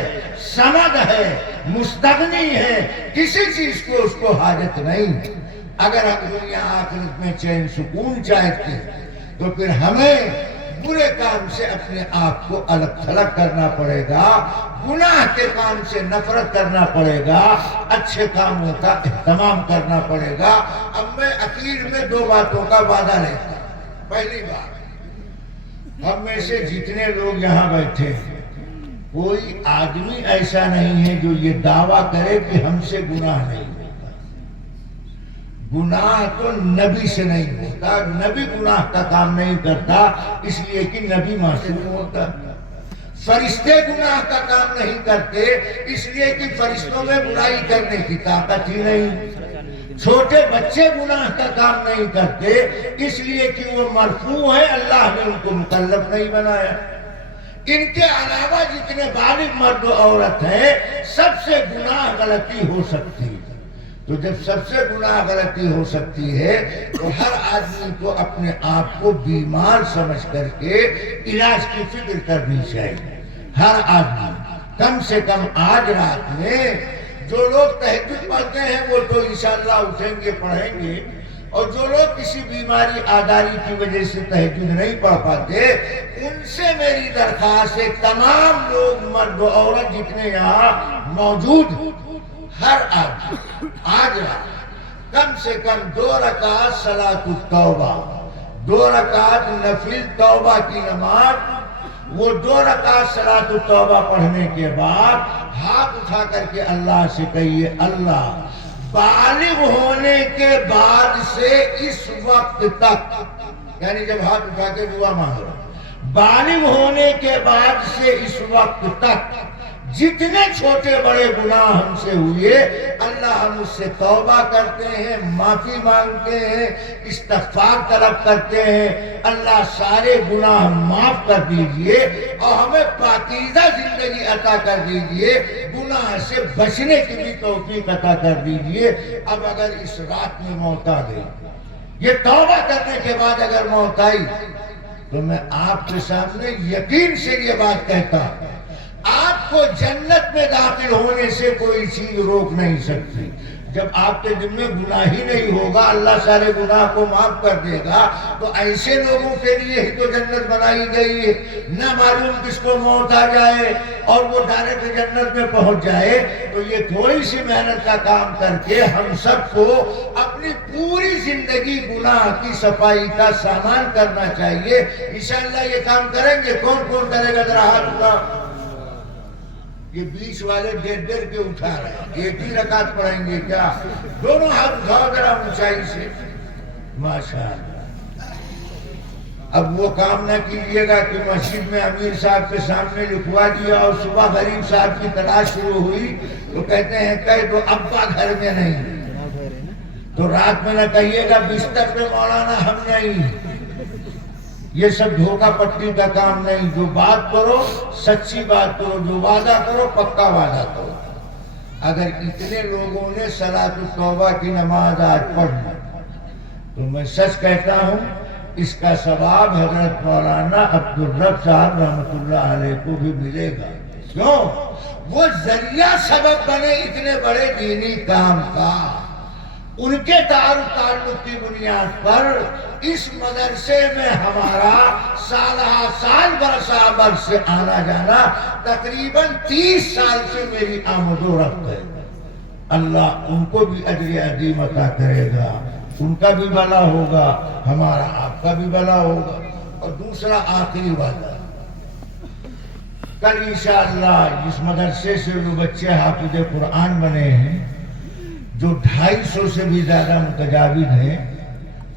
صمد ہے، مستغنی ہے، کسی چیز کو اس کو حاجت نہیں۔ اگر ہم دنیا آخرت میں چین سکون چاہتے ہیں تو پھر ہمیں برے کام سے اپنے آپ کو الگ تھلگ کرنا پڑے گا، گناہ کے کام سے نفرت کرنا پڑے گا، اچھے کاموں کا اہتمام کرنا پڑے گا۔ اب میں اخیر میں 2 باتوں کا وعدہ لیتا ہوں۔ پہلی بات، ہم میں سے جتنے لوگ یہاں بیٹھے ہیں، کوئی آدمی ایسا نہیں ہے جو یہ دعویٰ کرے کہ ہم سے گناہ نہیں ہوتا۔ گناہ تو نبی سے نہیں ہوتا، نبی گناہ کا کام نہیں کرتا اس لیے کہ نبی معصوم ہوتا، فرشتے گناہ کا کام نہیں کرتے اس لیے کہ فرشتوں میں برائی کرنے کی طاقت ہی نہیں، چھوٹے بچے گناہ کا کام نہیں کرتے اس لیے کہ وہ مرفوع ہیں، اللہ نے ان کو مکلف نہیں بنایا۔ ان کے علاوہ جتنے بالغ مرد و عورت ہیں سب سے گناہ غلطی ہو سکتی ہے، تو جب سب سے گناہ غلطی ہو سکتی ہے تو ہر آدمی کو اپنے آپ کو بیمار سمجھ کر کے علاج کی فکر کرنی چاہیے۔ ہر آدمی کم سے کم آج رات میں جو لوگ تہجد پڑھتے ہیں وہ تو انشاءاللہ اٹھیں گے پڑھیں گے، اور جو لوگ کسی بیماری آداری کی وجہ سے تہجد نہیں پڑھ پاتے ان سے میری درخواست ہے تمام لوگ مرد و عورت جتنے یہاں موجود ہر آدمی آج رات کم سے کم 2 رکعت صلاۃ التوبہ، 2 رکعت نفل توبہ کی نماز، وہ 2 رکعت صلاۃ التوبہ پڑھنے کے بعد ہاتھ اٹھا کر کے اللہ سے کہیے اللہ بالغ ہونے کے بعد سے اس وقت تک، یعنی جب ہاتھ اٹھا کے دعا مانگ رہا بالغ ہونے کے بعد سے اس وقت تک جتنے چھوٹے بڑے گناہ ہم سے ہوئے اللہ ہم اس سے توبہ کرتے ہیں، معافی مانگتے ہیں، استغفار طلب کرتے ہیں، اللہ سارے گناہ معاف کر دیجئے اور ہمیں پاکیزہ زندگی عطا کر دیجئے، گناہ سے بچنے کی بھی توفیق عطا کر دیجئے۔ اب اگر اس رات میں موت آ گئی، یہ توبہ کرنے کے بعد اگر موت آئی تو میں آپ کے سامنے یقین سے یہ بات کہتا ہوں آپ کو جنت میں داخل ہونے سے کوئی چیز روک نہیں سکتی۔ جب آپ کے دل میں گناہ ہی نہیں ہوگا اللہ سارے گناہ کو معاف کر دے گا، تو ایسے لوگوں کے لیے ہی تو جنت بنائی گئی ہے، نہ معلوم کس کو موت آ جائے اور وہ ڈائریکٹ جنت میں پہنچ جائے۔ تو یہ تھوڑی سی محنت کا کام کر کے ہم سب کو اپنی پوری زندگی گناہ کی صفائی کا سامان کرنا چاہیے۔ انشاءاللہ یہ کام کریں گے، کون کون کرے گا ذرا ہاتھ اٹھا۔ یہ 20 والے 1.5 کے اٹھا رہے ہیں، 1 ہی رکعت پڑھیں گے کیا؟ دونوں ہاتھ اٹھاؤ ذرا اونچائی سے، ماشاءاللہ۔ اب وہ کام نہ کیجیے گا کہ مسجد میں امیر صاحب کے سامنے لکھوا دیا اور صبح غریب صاحب کی تلاش شروع ہوئی تو کہتے ہیں کہہ دو ابا گھر میں نہیں، تو رات میں نہ کہیے گا بستر پہ مولانا ہم نہیں۔ یہ سب دھوکہ پٹی کا کام نہیں، جو بات کرو سچی بات کرو، جو وعدہ کرو پکا وعدہ کرو۔ اگر اتنے لوگوں نے صلاۃ التوبہ کی نماز آج پڑھ لی تو میں سچ کہتا ہوں اس کا ثواب حضرت مولانا عبدالرب صاحب رحمۃ اللہ علیہ کو بھی ملے گا۔ کیوں؟ وہ ذریعہ سبب بنے اتنے بڑے دینی کام کا۔ ان کے تعلق کی بنیاد پر اس مدرسے میں ہمارا سالہ سال برسہ برس سے آنا جانا تقریباً 30 سال سے میری آمد و رفت ہے۔ اللہ ان کو بھی اجر عظیم عطا کرے گا، ان کا بھی بھلا ہوگا، ہمارا آپ کا بھی بھلا ہوگا۔ اور دوسرا آخری وعدہ، کل انشاءاللہ جس مدرسے سے جو بچے حافظ قرآن بنے ہیں، جو 250 سے بھی زیادہ متجاوز ہیں،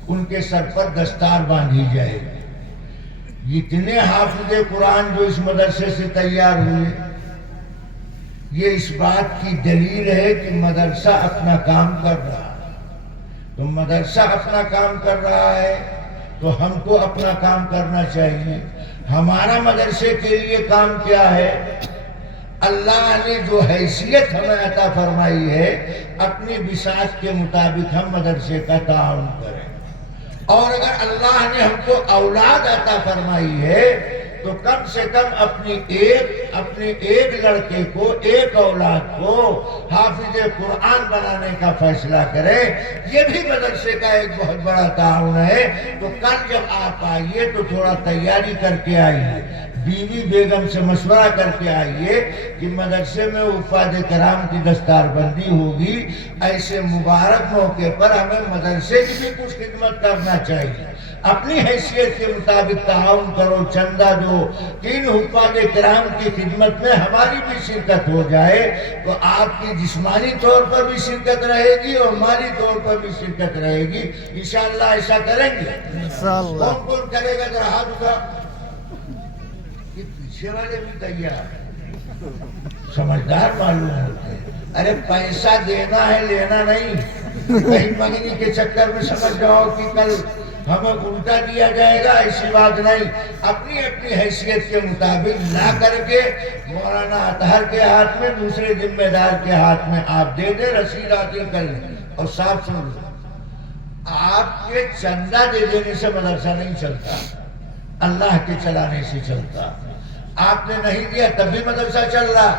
ان کے سر پر دستار باندھی جائے گی۔ اتنے حافظ قرآن جو اس مدرسے سے تیار ہوئے، یہ اس بات کی دلیل ہے کہ مدرسہ اپنا کام کر رہا ہے۔ تو مدرسہ اپنا کام کر رہا ہے تو ہم کو اپنا کام کرنا چاہیے۔ ہمارا مدرسے کے لیے کام کیا ہے؟ اللہ نے جو حیثیت ہمیں عطا فرمائی ہے اپنی بساط کے مطابق ہم مدرسے کا تعاون کریں، اور اگر اللہ نے ہم کو اولاد عطا فرمائی ہے تو کم سے کم اپنے ایک لڑکے کو، ایک اولاد کو حافظ قرآن بنانے کا فیصلہ کریں۔ یہ بھی مدرسے کا ایک بہت بڑا تعاون ہے۔ تو کل جب آپ آئیے تو تھوڑا تیاری کر کے آئیے، بیوی بیگم سے مشورہ کر کے آئیے کہ مدرسے میں وفاد کرام کی دستار بندی ہوگی، ایسے مبارک موقع پر ہمیں مدرسے کی بھی کچھ خدمت کرنا چاہیے۔ اپنی حیثیت کے مطابق تعاون کرو، چندہ دو، تین حفاظ کرام کی خدمت میں ہماری بھی شرکت ہو جائے تو آپ کی جسمانی طور پر بھی شرکت رہے گی اور مالی طور پر بھی شرکت رہے گی۔ انشاءاللہ ایسا کریں گے؟ انشاءاللہ۔ کون کون کرے گا ذرا ہاتھ اٹھا؟ یہ پیچھے والے بھی تیار، سمجھدار معلوم ہوتے ہیں۔ ارے پیسہ دینا ہے، لینا نہیں۔ کہیں منگنی کے چکر میں سمجھ جاؤ کہ کل ہمیں الٹا دیا جائے گا، ایسی بات نہیں۔ اپنی اپنی حیثیت کے مطابق نہ کر کے مولانا اطہر کے ہاتھ میں، دوسرے ذمہ دار کے ہاتھ میں آپ دے دیں، رسید حاصل کر لیں۔ اور صاف سن لو، آپ کے چندہ دے دینے سے مدرسہ نہیں چلتا، اللہ کے چلانے سے چلتا۔ آپ نے نہیں دیا تب بھی مدرسہ چل رہا،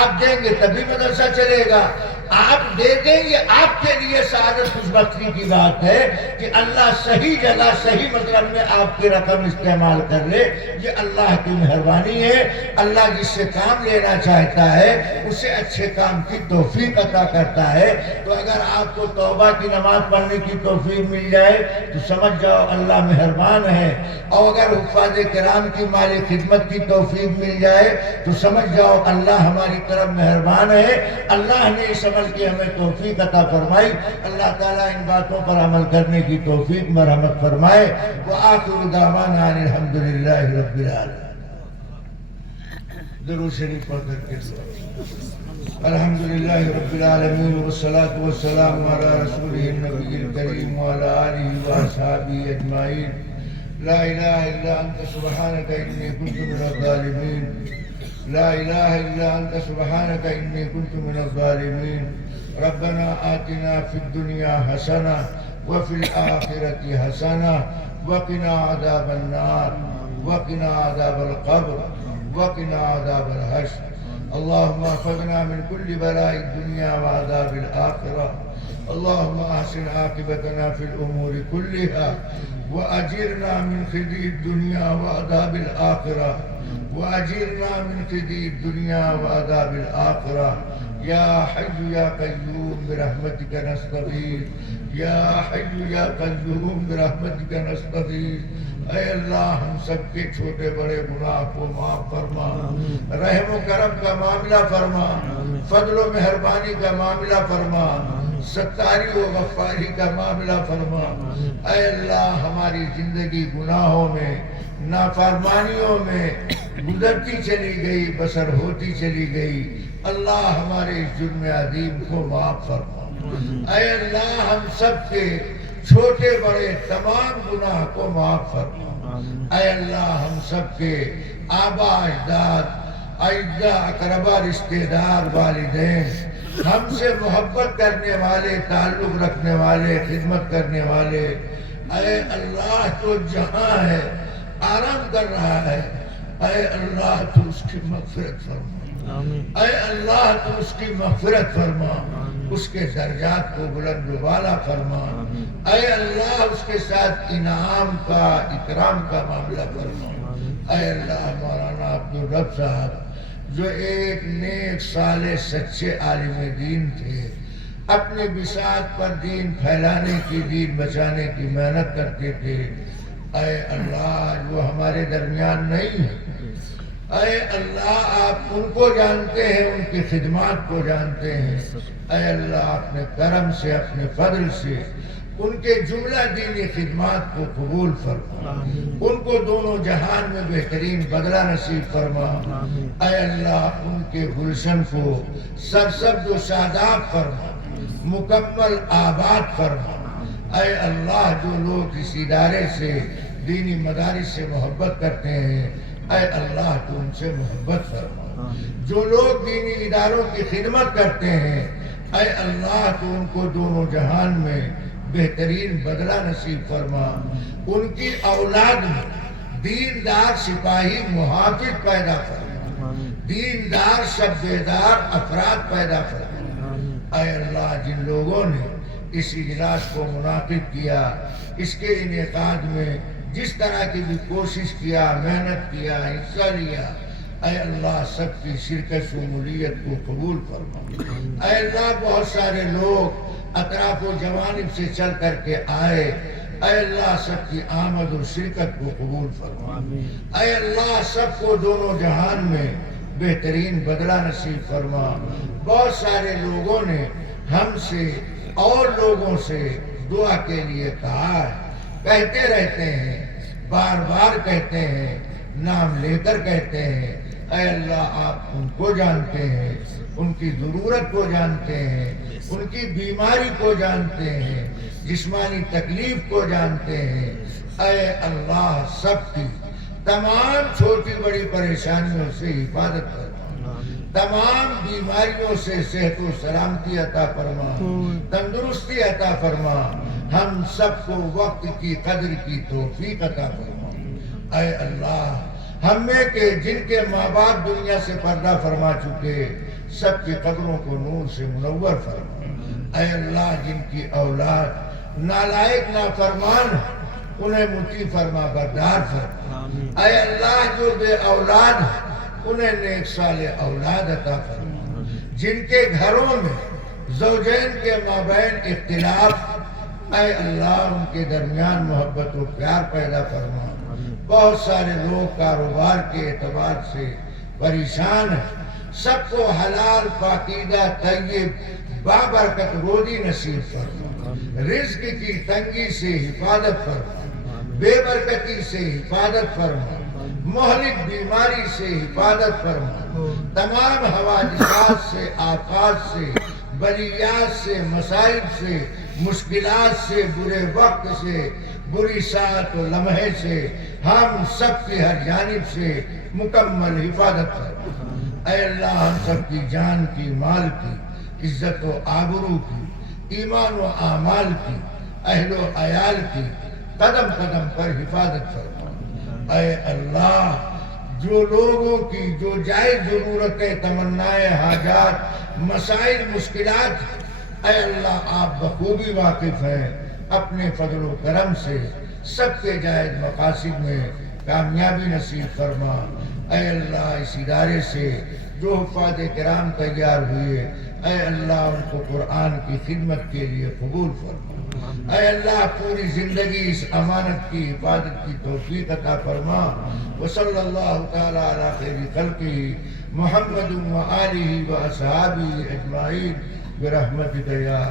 آپ دیں گے تب بھی مدرسہ چلے گا۔ آپ دے دیں گے، آپ کے لیے سعادت خوش بختی کی بات ہے کہ اللہ صحیح جگہ صحیح مطلب میں آپ کی رقم استعمال کر لے، یہ اللہ کی مہربانی ہے۔ اللہ جس سے کام لینا چاہتا ہے اسے اچھے کام کی توفیق عطا کرتا ہے۔ تو اگر آپ کو توبہ کی نماز پڑھنے کی توفیق مل جائے تو سمجھ جاؤ اللہ مہربان ہے، اور اگر حفاظ کرام کی مالی خدمت کی توفیق مل جائے تو سمجھ جاؤ اللہ ہماری طرف مہربان ہے۔ اللہ نے اس عمل کی ہمیں توفیق عطا فرمائی۔ اللہ تعالیٰ ان باتوں پر عمل کرنے کی توفیق مرحمت فرمائے۔ وآخر دعوانا ان الحمدللہ رب العالمین۔ درود شریف پڑھ کر کے الحمدللہ رب العالمین والصلاة والسلام علی رسولہ النبی الکریم وعلی آلہ واصحابہ اجمعین۔ لا الہ الا انت سبحانک انی کنت من الظالمین۔ لا الہ الا انت سبحانک انی کنت من الظالمین۔ ربنا آتنا فی الدنیا حسنہ وفی الآخرۃ حسنہ وقنا عذاب النار وقنا عذاب القبر وقنا عذاب الحشر۔ اللهم احفظنا من كل بلاء الدنيا وعذاب الآخرة۔ اللهم احسن عاقبتنا في الأمور كلها وأجرنا من خزي الدنيا وعذاب الآخرة وأجرنا من خزي الدنيا وعذاب الآخرة۔ يا حي يا قيوم برحمتك نستغيث، يا حي يا قيوم برحمتك نستغيث۔ اے اللہ ہم سب کے چھوٹے بڑے گناہ کو معاف فرما، رحم و کرم کا معاملہ فرما، فضل و مہربانی کا معاملہ فرما، ستاری و غفاری کا معاملہ فرما۔ اے اللہ ہماری زندگی گناہوں میں، نافرمانیوں میں گزرتی چلی گئی، بسر ہوتی چلی گئی، اللہ ہمارے اس جرم عظیم کو معاف فرما۔ اے اللہ ہم سب کے چھوٹے بڑے تمام گناہ کو معاف فرما۔ اے اللہ ہم سب کے آبا اجداد، اعزا اقربا، رشتہ دار، والدین، ہم سے محبت کرنے والے، تعلق رکھنے والے، خدمت کرنے والے، اے اللہ تو جہاں ہے آرام کر رہا ہے، اے اللہ تو اس کی مغفرت فرما۔ اے اللہ تو اس کی مغفرت فرما، اس کے درجات کو بلند و بالا فرما۔ اے اللہ اس کے ساتھ انعام کا، اکرام کا معاملہ فرما۔ اے اللہ مولانا عبدالرب صاحب جو ایک نیک صالح سچے عالم دین تھے، اپنے بساط پر دین پھیلانے کی، دین بچانے کی محنت کرتے تھے، اے اللہ وہ ہمارے درمیان نہیں ہے۔ اے اللہ آپ ان کو جانتے ہیں، ان کی خدمات کو جانتے ہیں۔ اے اللہ اپنے کرم سے، اپنے فضل سے ان کے جملہ دینی خدمات کو قبول فرما، ان کو دونوں جہان میں بہترین بدلہ نصیب فرما۔ اے اللہ ان کے گلشن کو سرسبز و شاداب فرما، مکمل آباد فرما۔ اے اللہ جو لوگ اس ادارے سے، دینی مدارس سے محبت کرتے ہیں، اے اللہ تو ان سے محبت فرما۔ جو لوگ دینی اداروں کی خدمت کرتے ہیں، اے اللہ تو ان کو دونوں جہان میں بہترین بدلہ نصیب فرما۔ ان کی اولاد میں دیندار سپاہی محافظ پیدا فرما، دیندار شبیدار افراد پیدا فرما۔ اے اللہ جن لوگوں نے اس اجلاس کو منعقد کیا، اس کے انعقاد میں جس طرح کی بھی کوشش کیا، محنت کیا، حصہ لیا، اے اللہ سب کی شرکت شمولیت کو قبول فرما۔ اے اللہ بہت سارے لوگ اطراف و جوانب سے چل کر کے آئے، اے اللہ سب کی آمد و شرکت کو قبول فرما، اے اللہ سب کو دونوں جہان میں بہترین بدلہ نصیب فرما۔ بہت سارے لوگوں نے ہم سے اور لوگوں سے دعا کے لیے کہا ہے، کہتے رہتے ہیں، بار بار کہتے ہیں، نام لے کر کہتے ہیں۔ اے اللہ آپ ان کو جانتے ہیں، ان کی ضرورت کو جانتے ہیں، ان کی بیماری کو جانتے ہیں، جسمانی تکلیف کو جانتے ہیں۔ اے اللہ سب کی تمام چھوٹی بڑی پریشانیوں سے حفاظت فرما، تمام بیماریوں سے صحت و سلامتی عطا فرما، تندرستی عطا فرما، ہم سب کو وقت کی قدر کی توفیق عطا فرما۔ اے اللہ ہم میں کے جن کے ماں باپ دنیا سے پردہ فرما چکے، سب کی قبروں کو نور سے منور فرما۔ اے اللہ جن کی اولاد نالائق نافرمان انہیں مطیع فرما، بردار فرما۔ اے اللہ جو بے اولاد انہیں نیک صالح اولاد عطا فرما۔ جن کے گھروں میں زوجین کے مابین اختلاف، اے اللہ ان کے درمیان محبت و پیار پیدا فرما۔ بہت سارے لوگ کاروبار کے اعتبار سے پریشان ہیں، سب کو حلال پاکیزہ طیب بابرکت روزی نصیب فرما، رزق کی تنگی سے حفاظت فرما، بے برکتی سے حفاظت فرما، مہلک بیماری سے حفاظت فرما، تمام حوادثات سے، آفات سے، بلیات سے، مصائب سے، مشکلات سے، برے وقت سے، بری ساعت و لمحے سے، ہم سب کی ہر جانب سے مکمل حفاظت فرما۔ اے اللہ ہم سب کی جان کی، مال کی، عزت و آبرو کی، ایمان و اعمال کی، اہل و عیال کی قدم قدم پر حفاظت فرما۔ اے اللہ جو لوگوں کی جو جائز ضرورتیں، تمنائیں، حاجات، مسائل، مشکلات، اے اللہ آپ بخوبی واقف ہیں، اپنے فضل و کرم سے سب کے جائز مقاصد میں کامیابی نصیب فرما۔ اے اللہ اس ادارے سے جو حفاظ کرام تیار ہوئے، اے اللہ ان کو قرآن کی خدمت کے لیے قبول فرما۔ اے اللہ پوری زندگی اس امانت کی حفاظت کی توفیق عطا فرما۔ وصلی اللہ تعالی علی خیر خلقہ محمد و آلہ و اصحابہ اجمعین برحمتک یا